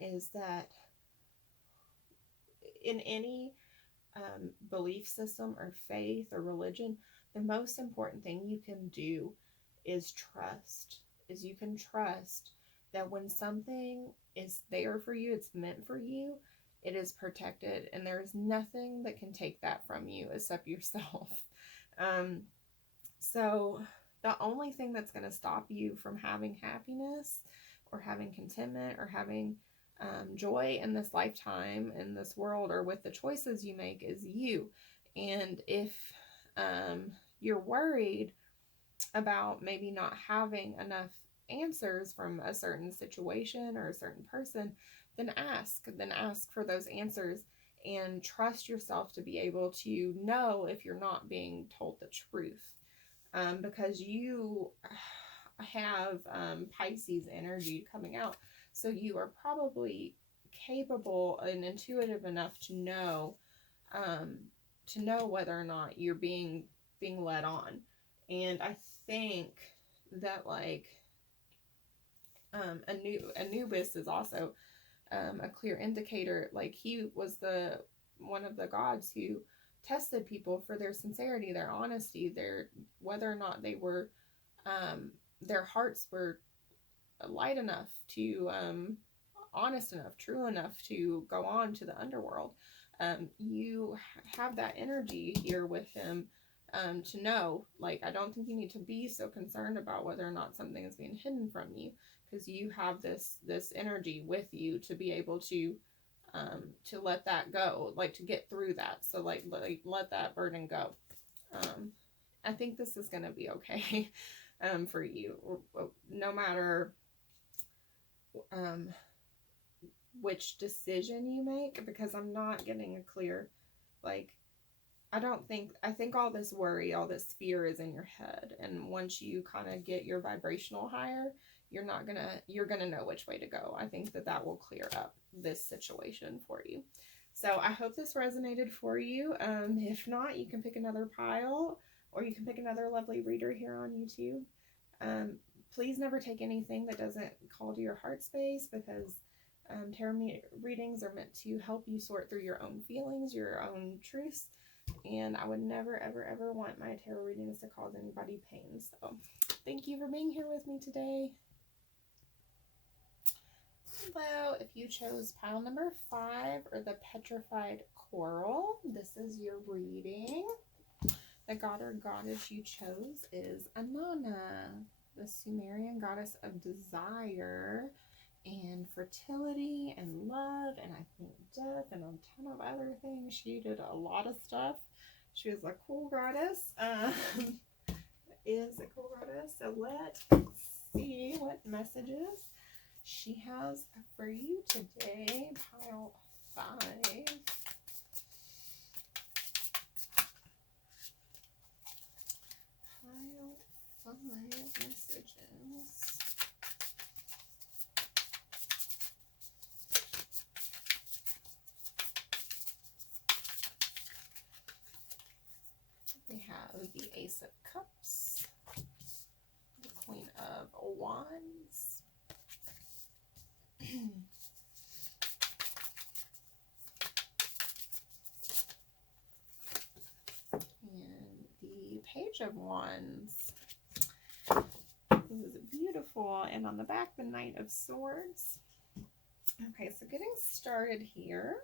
is that in any belief system or faith or religion, the most important thing you can do is trust. Is you can trust that when something is there for you, it's meant for you, it is protected, and there is nothing that can take that from you except yourself. So the only thing that's going to stop you from having happiness or having contentment or having joy in this lifetime, in this world, or with the choices you make is you. And if you're worried about maybe not having enough answers from a certain situation or a certain person, then ask for those answers, and trust yourself to be able to know if you're not being told the truth, because you have Pisces energy coming out, so you are probably capable and intuitive enough to know whether or not you're being led on. And I think that like Anubis is also a clear indicator. Like, he was one of the gods who tested people for their sincerity, their honesty, whether or not they were their hearts were light enough to honest enough, true enough to go on to the underworld. You have that energy here with him, to know, like, I don't think you need to be so concerned about whether or not something is being hidden from you, because you have this energy with you to be able to let that go, like to get through that. So like let that burden go. I think this is going to be okay for you, no matter which decision you make, because I'm not getting a clear, like, I think all this worry, all this fear is in your head. And once you kind of get your vibrational higher, you're going to know which way to go. I think that will clear up this situation for you. So I hope this resonated for you. If not, you can pick another pile, or you can pick another lovely reader here on YouTube. Please never take anything that doesn't call to your heart space, because tarot readings are meant to help you sort through your own feelings, your own truths. And I would never, ever, ever want my tarot readings to cause anybody pain. So thank you for being here with me today. Hello, if you chose pile number 5 or the Petrified Coral, this is your reading. The god or goddess you chose is Inanna, the Sumerian goddess of desire and fertility and love, and I think death and a ton of other things. She did a lot of stuff. She was a cool goddess. Is a cool goddess. So let's see what messages she has for you today. Pile 5. Pile 5 messages. We have the Ace of Cups, the Queen of Wands, and the Page of Wands. This is beautiful. And on the back, the Knight of Swords. Okay, so getting started here.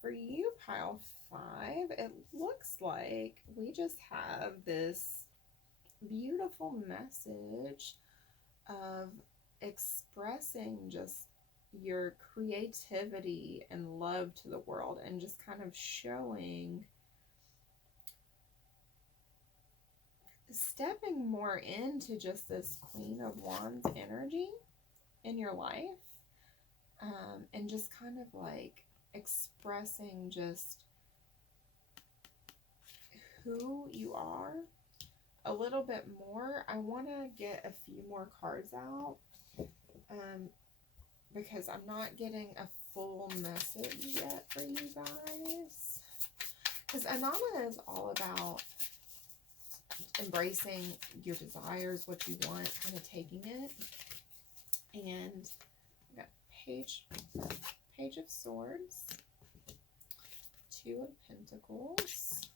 For you, pile 5, it looks like we just have this beautiful message of expressing just your creativity and love to the world, and just kind of showing, stepping more into just this Queen of Wands energy in your life, and just kind of like expressing just who you are a little bit more. I want to get a few more cards out, because I'm not getting a full message yet for you guys, because Inanna is all about embracing your desires, what you want, kind of taking it. And I got Page of Swords, 2 of Pentacles,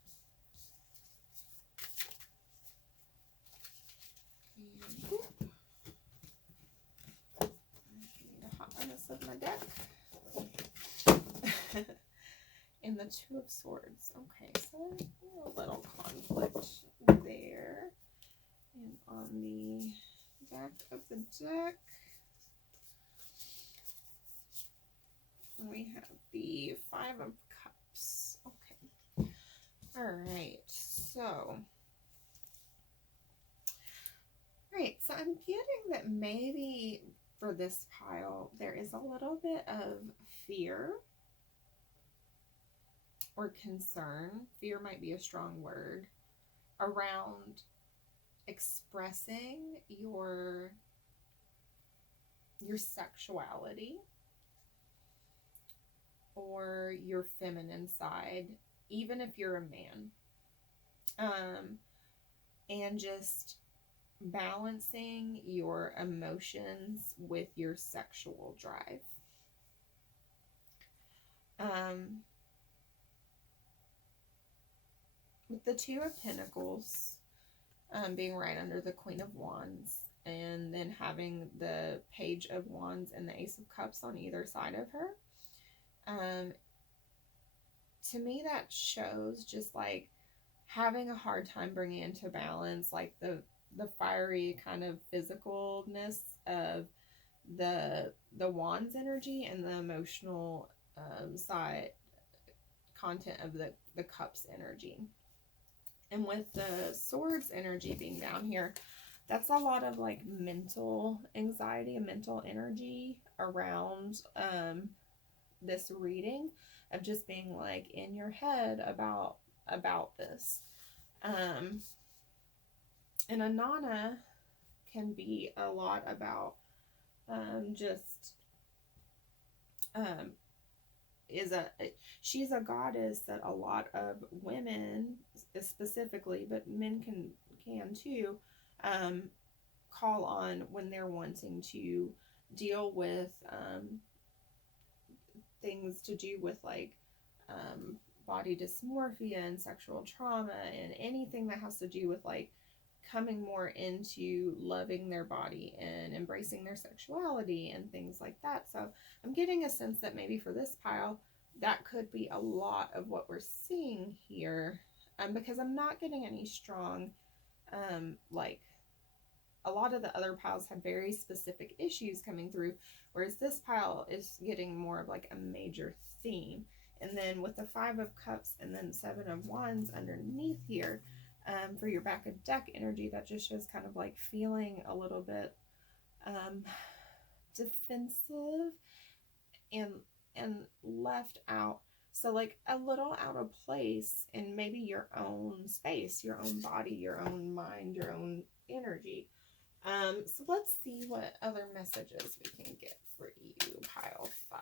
and I need a hotness of my deck. And the 2 of Swords. Okay, so a little conflict there. And on the back of the deck, we have the 5 of Cups. Okay. All right. So I'm getting that maybe for this pile, there is a little bit of fear or concern. Fear might be a strong word, around expressing your sexuality or your feminine side, even if you're a man, and just balancing your emotions with your sexual drive. With the 2 of Pentacles being right under the Queen of Wands, and then having the Page of Wands and the Ace of Cups on either side of her, to me that shows just like having a hard time bringing into balance like the fiery kind of physicalness of the Wands energy and the emotional side content of the Cups energy. And with the Swords energy being down here, that's a lot of like mental anxiety and mental energy around this reading, of just being like in your head about this. And Inanna can be a lot about she's a goddess that a lot of women specifically, but men can too, call on when they're wanting to deal with things to do with like body dysmorphia and sexual trauma, and anything that has to do with like coming more into loving their body and embracing their sexuality and things like that. So I'm getting a sense that maybe for this pile, that could be a lot of what we're seeing here, because I'm not getting any strong, like, a lot of the other piles have very specific issues coming through, whereas this pile is getting more of like a major theme. And then with the 5 of Cups and then 7 of Wands underneath here, for your back of deck energy, that just shows kind of like feeling a little bit defensive and left out. So like a little out of place in maybe your own space, your own body, your own mind, your own energy. So let's see what other messages we can get for you, pile 5.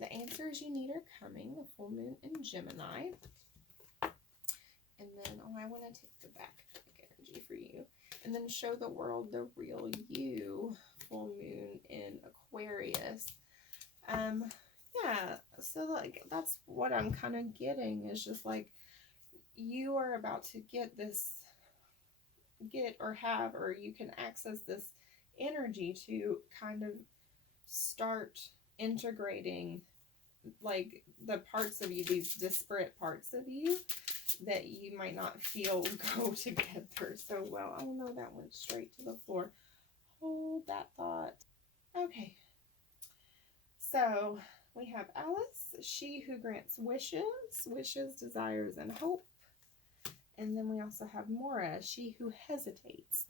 The answers you need are coming. The full moon in Gemini. And then, I want to take the back energy for you. And then show the world the real you. Full moon in Aquarius. Yeah, so like that's what I'm kind of getting, is just like you are about to get or have, or you can access this energy to kind of start integrating like the parts of you, these disparate parts of you that you might not feel go together so well. Oh no, that went straight to the floor. Hold that thought. Okay. So we have Alice, she who grants wishes, desires, and hope. And then we also have Mora, she who hesitates,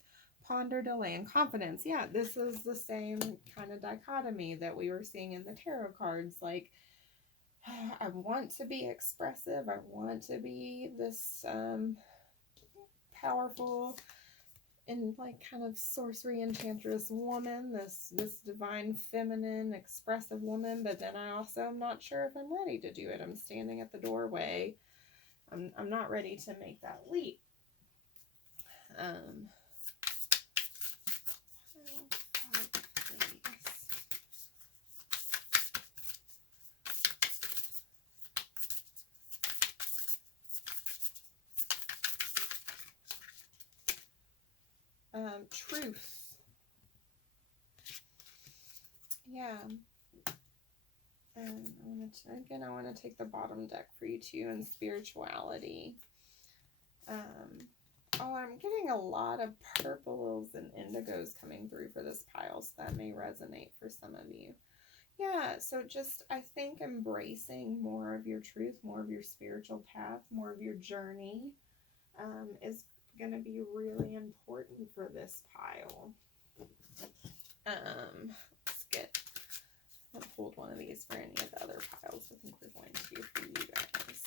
ponder, delay, and confidence. Yeah, this is the same kind of dichotomy that we were seeing in the tarot cards. Like, I want to be expressive. I want to be this powerful and like kind of sorcery enchantress woman, this divine feminine expressive woman, but then I also am not sure if I'm ready to do it. I'm standing at the doorway. I'm not ready to make that leap. Truth. Yeah. And I want to take the bottom deck for you too, and spirituality. I'm getting a lot of purples and indigos coming through for this pile, so that may resonate for some of you. Yeah, so just, I think embracing more of your truth, more of your spiritual path, more of your journey is going to be really important for this pile. I'll hold one of these for any of the other piles I think we're going to do for you guys.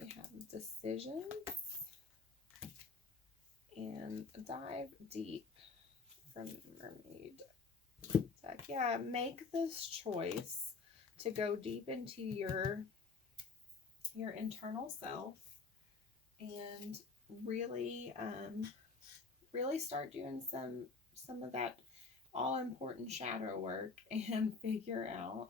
We have decisions and dive deep from Mermaid deck. Yeah, make this choice to go deep into your internal self and really start doing some of that all important shadow work and figure out,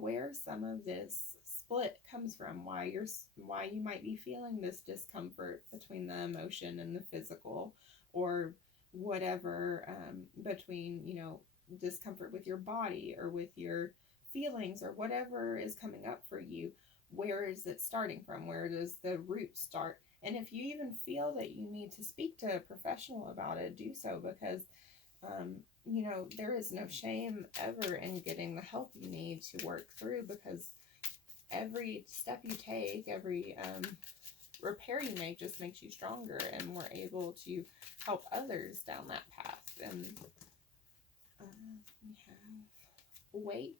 where some of this split comes from, why you might be feeling this discomfort between the emotion and the physical, or whatever, between, discomfort with your body or with your feelings, or whatever is coming up for you. Where is it starting from? Where does the root start? And if you even feel that you need to speak to a professional about it, do so, because there is no shame ever in getting the help you need to work through, because every step you take, every repair you make just makes you stronger and more able to help others down that path. And we have weight.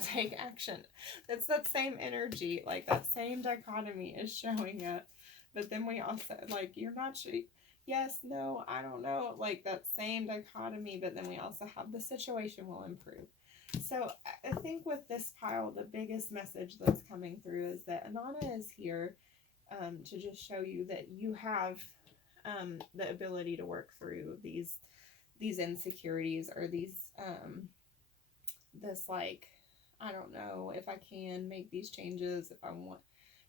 Take action. That's that same energy, like that same dichotomy is showing up. But then we also, like, you're not sure, yes, no, I don't know, like that same dichotomy. But then we also have the situation will improve. So I think with this pile, the biggest message that's coming through is that Anana is here to just show you that you have the ability to work through these insecurities, or these this like I don't know if I can make these changes, if I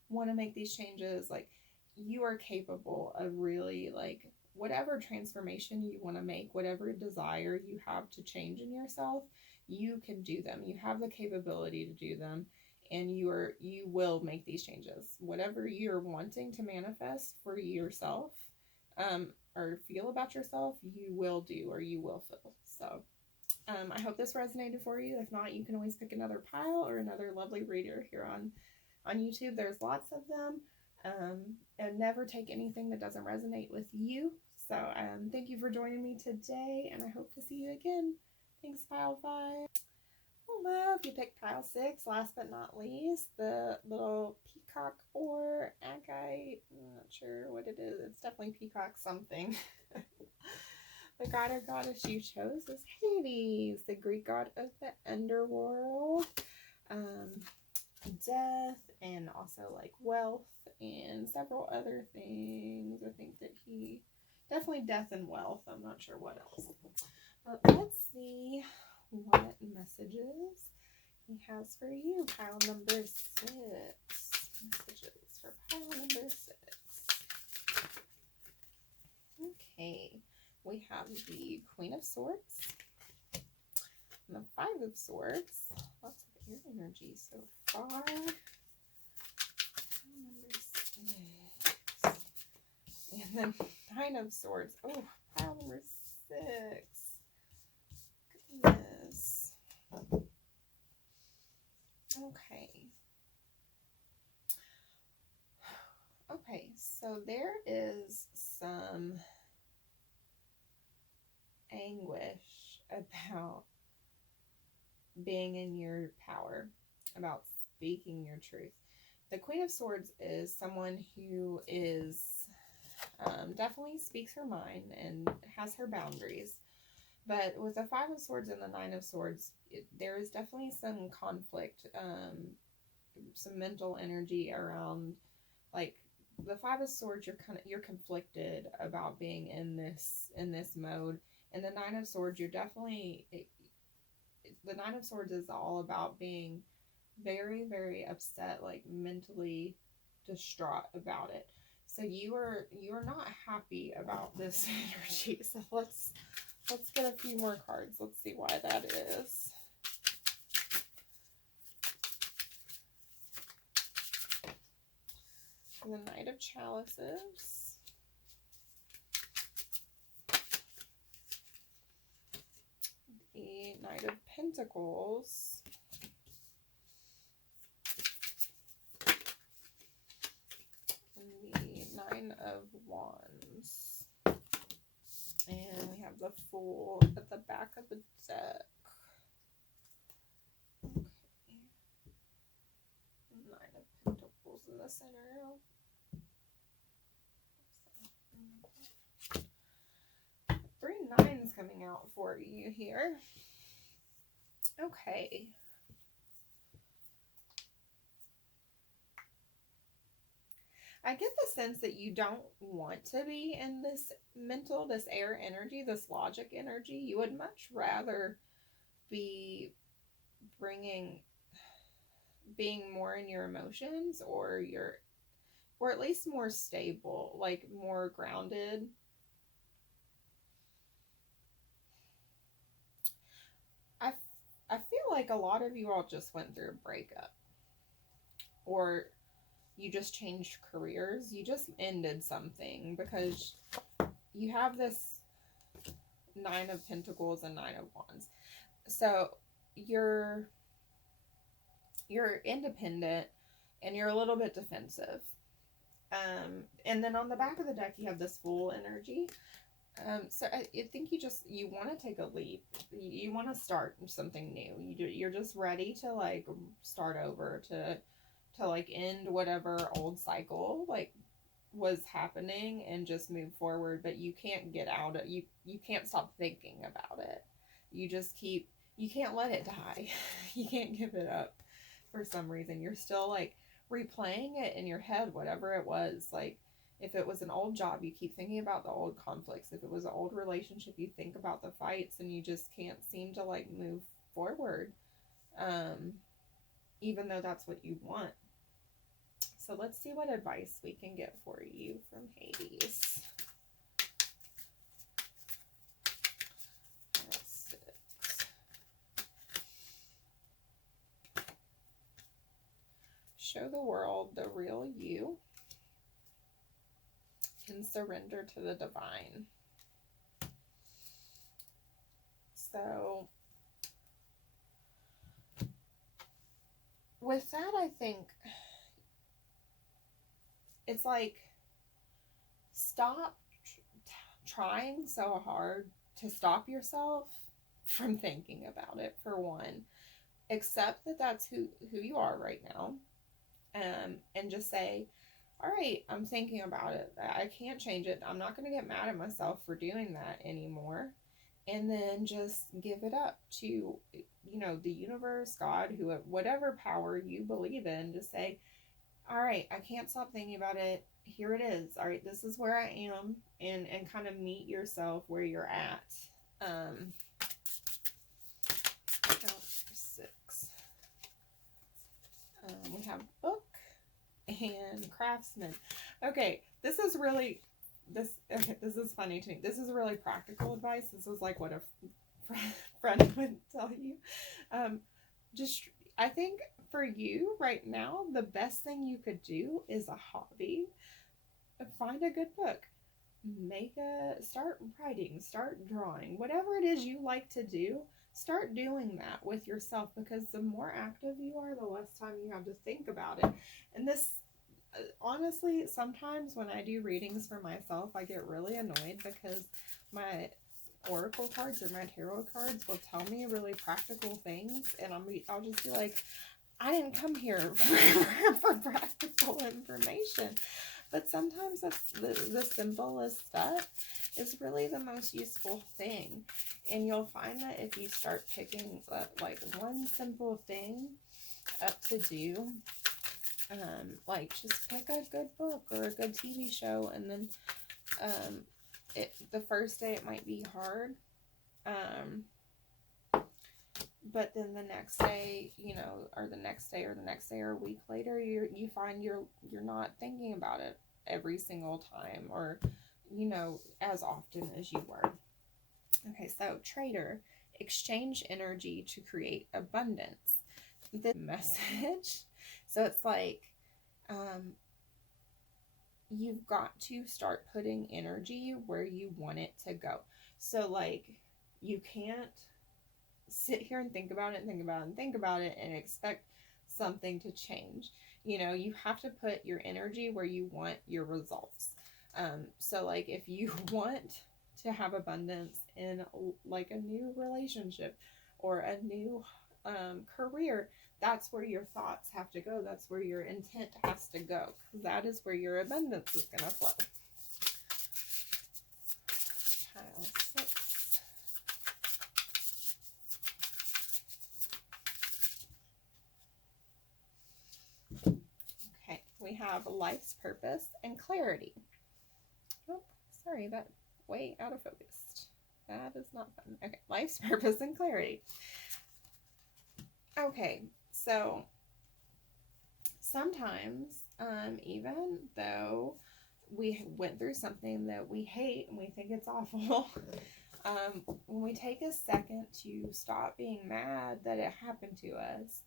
want to make these changes. Like, you are capable of really, like, whatever transformation you want to make, whatever desire you have to change in yourself, you can do them. You have the capability to do them, and you will make these changes. Whatever you're wanting to manifest for yourself, or feel about yourself, you will do, or you will feel. So I hope this resonated for you. If not, you can always pick another pile or another lovely reader here on YouTube. There's lots of them. And never take anything that doesn't resonate with you. So thank you for joining me today, and I hope to see you again. Thanks, pile 5. Hello, if you picked pile 6, last but not least, the little Peacock Ore, Agate. I'm not sure what it is. It's definitely peacock something. The god or goddess you chose is Hades, the Greek god of the underworld, death, and also like wealth and several other things. I think that he definitely death and wealth. I'm not sure what else. But let's see what messages he has for you. Pile number 6. Messages for pile number 6. Okay. We have the Queen of Swords and the 5 of Swords. Lots of air energy so far. Number 6. And then 9 of Swords. Oh, pile number 6. Goodness. Okay. Okay, so there is some anguish about being in your power, about speaking your truth. The Queen of Swords is someone who is definitely speaks her mind and has her boundaries. But with the 5 of Swords and the 9 of Swords, there is definitely some conflict, some mental energy around, like, the 5 of Swords, you're conflicted about being in this mode. And the 9 of Swords, you're definitely, the 9 of Swords is all about being very, very upset, like mentally distraught about it. So you are not happy about this energy. So let's get a few more cards. Let's see why that is. The Knight of Chalices. The Knight of Pentacles. And the 9 of Wands. And we have the Fool at the back of the deck. Okay. 9 of Pentacles in the center. 3 9s coming out for you here. Okay. I get the sense that you don't want to be in this air energy, this logic energy. You would much rather be being more in your emotions, or at least more stable, like more grounded. I feel like a lot of you all just went through a breakup, or you just changed careers. You just ended something, because you have this 9 of Pentacles and 9 of Wands. So you're independent and you're a little bit defensive. And then on the back of the deck, you have this Fool energy. So I think you want to take a leap. You want to start something new. You're just ready to like start over, to like end whatever old cycle like was happening and just move forward. But you can't get out of you can't stop thinking about it. You can't let it die. You can't give it up for some reason. You're still like replaying it in your head, whatever it was. Like, if it was an old job, you keep thinking about the old conflicts. If it was an old relationship, you think about the fights, and you just can't seem to like move forward. even though that's what you want. So let's see what advice we can get for you from Hades. That's 6. Show the world the real you and surrender to the divine. So with that, I think it's like, stop trying so hard to stop yourself from thinking about it, for one. Accept that that's who you are right now. And just say, all right, I'm thinking about it. I can't change it. I'm not going to get mad at myself for doing that anymore. And then just give it up to, you know, the universe, God, who, whatever power you believe in, to say, all right, I can't stop thinking about it. Here it is. All right, this is where I am, and kind of meet yourself where you're at. Count 6. We have book and craftsman. Okay, this is really, this is funny to me. This is really practical advice. This is like what a friend would tell you. Just, I think for you right now, the best thing you could do is a hobby. Find a good book. Start writing, start drawing. Whatever it is you like to do, start doing that with yourself, because the more active you are, the less time you have to think about it. And this, honestly, sometimes when I do readings for myself, I get really annoyed because my oracle cards or my tarot cards will tell me really practical things, and I'll just be like, I didn't come here for practical information. But sometimes that's the simplest stuff is really the most useful thing. And you'll find that if you start picking up like one simple thing up to do, like just pick a good book or a good TV show, and then the first day it might be hard, but then the next day, you know, or the next day or a week later, you find you're not thinking about it every single time, or, you know, as often as you were. Okay, so trader, exchange energy to create abundance. The message. So it's like, you've got to start putting energy where you want it to go. So like, you can't sit here and think about it and expect something to change. You know, you have to put your energy where you want your results. So like, if you want to have abundance in like a new relationship or a new career, that's where your thoughts have to go. That's where your intent has to go. That is where your abundance is going to flow. Pile 6. Okay, we have life's purpose and clarity. Oh, sorry, that way out of focus. That is not fun. Okay, life's purpose and clarity. Okay, so sometimes, even though we went through something that we hate and we think it's awful, when we take a second to stop being mad that it happened to us,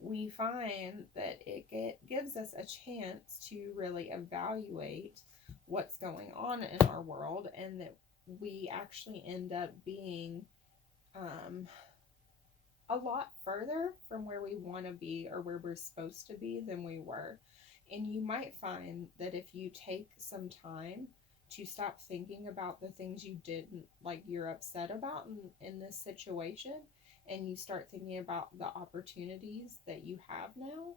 we find that it gives us a chance to really evaluate what's going on in our world, and that we actually end up being a lot further from where we want to be or where we're supposed to be than we were. And you might find that if you take some time to stop thinking about the things you didn't, like you're upset about in this situation, and you start thinking about the opportunities that you have now,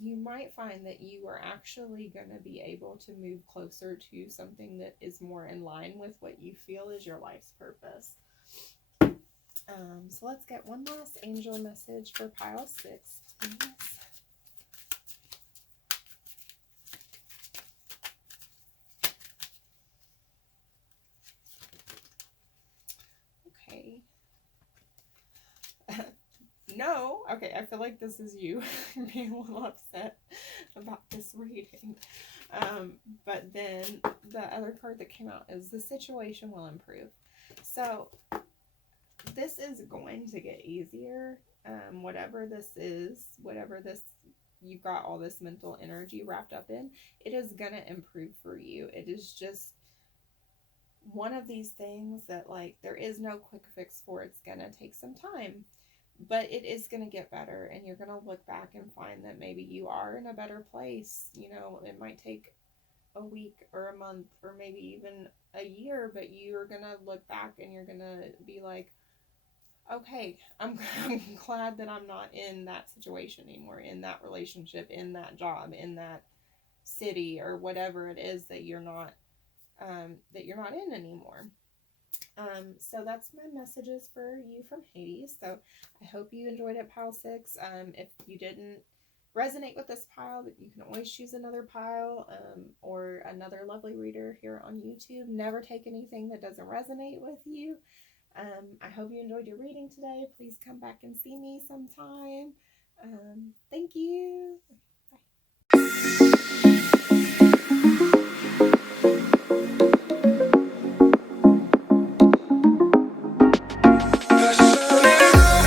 you might find that you are actually going to be able to move closer to something that is more in line with what you feel is your life's purpose. So let's get one last angel message for pile 6, please. Okay. no, okay, I feel like this is you being a little upset about this reading. But then the other card that came out is the situation will improve. So this is going to get easier. Whatever this is, whatever this, you've got all this mental energy wrapped up in, it is going to improve for you. It is just one of these things that, like, there is no quick fix for. It's going to take some time, but it is going to get better, and you're going to look back and find that maybe you are in a better place. You know, it might take a week or a month or maybe even a year, but you're going to look back and you're going to be like, okay, I'm glad that I'm not in that situation anymore, in that relationship, in that job, in that city, or whatever it is that you're not in anymore. So that's my messages for you from Hades. So I hope you enjoyed it, pile 6. If you didn't resonate with this pile, you can always choose another pile, or another lovely reader here on YouTube. Never take anything that doesn't resonate with you. I hope you enjoyed your reading today. Please come back and see me sometime. Thank you. Bye.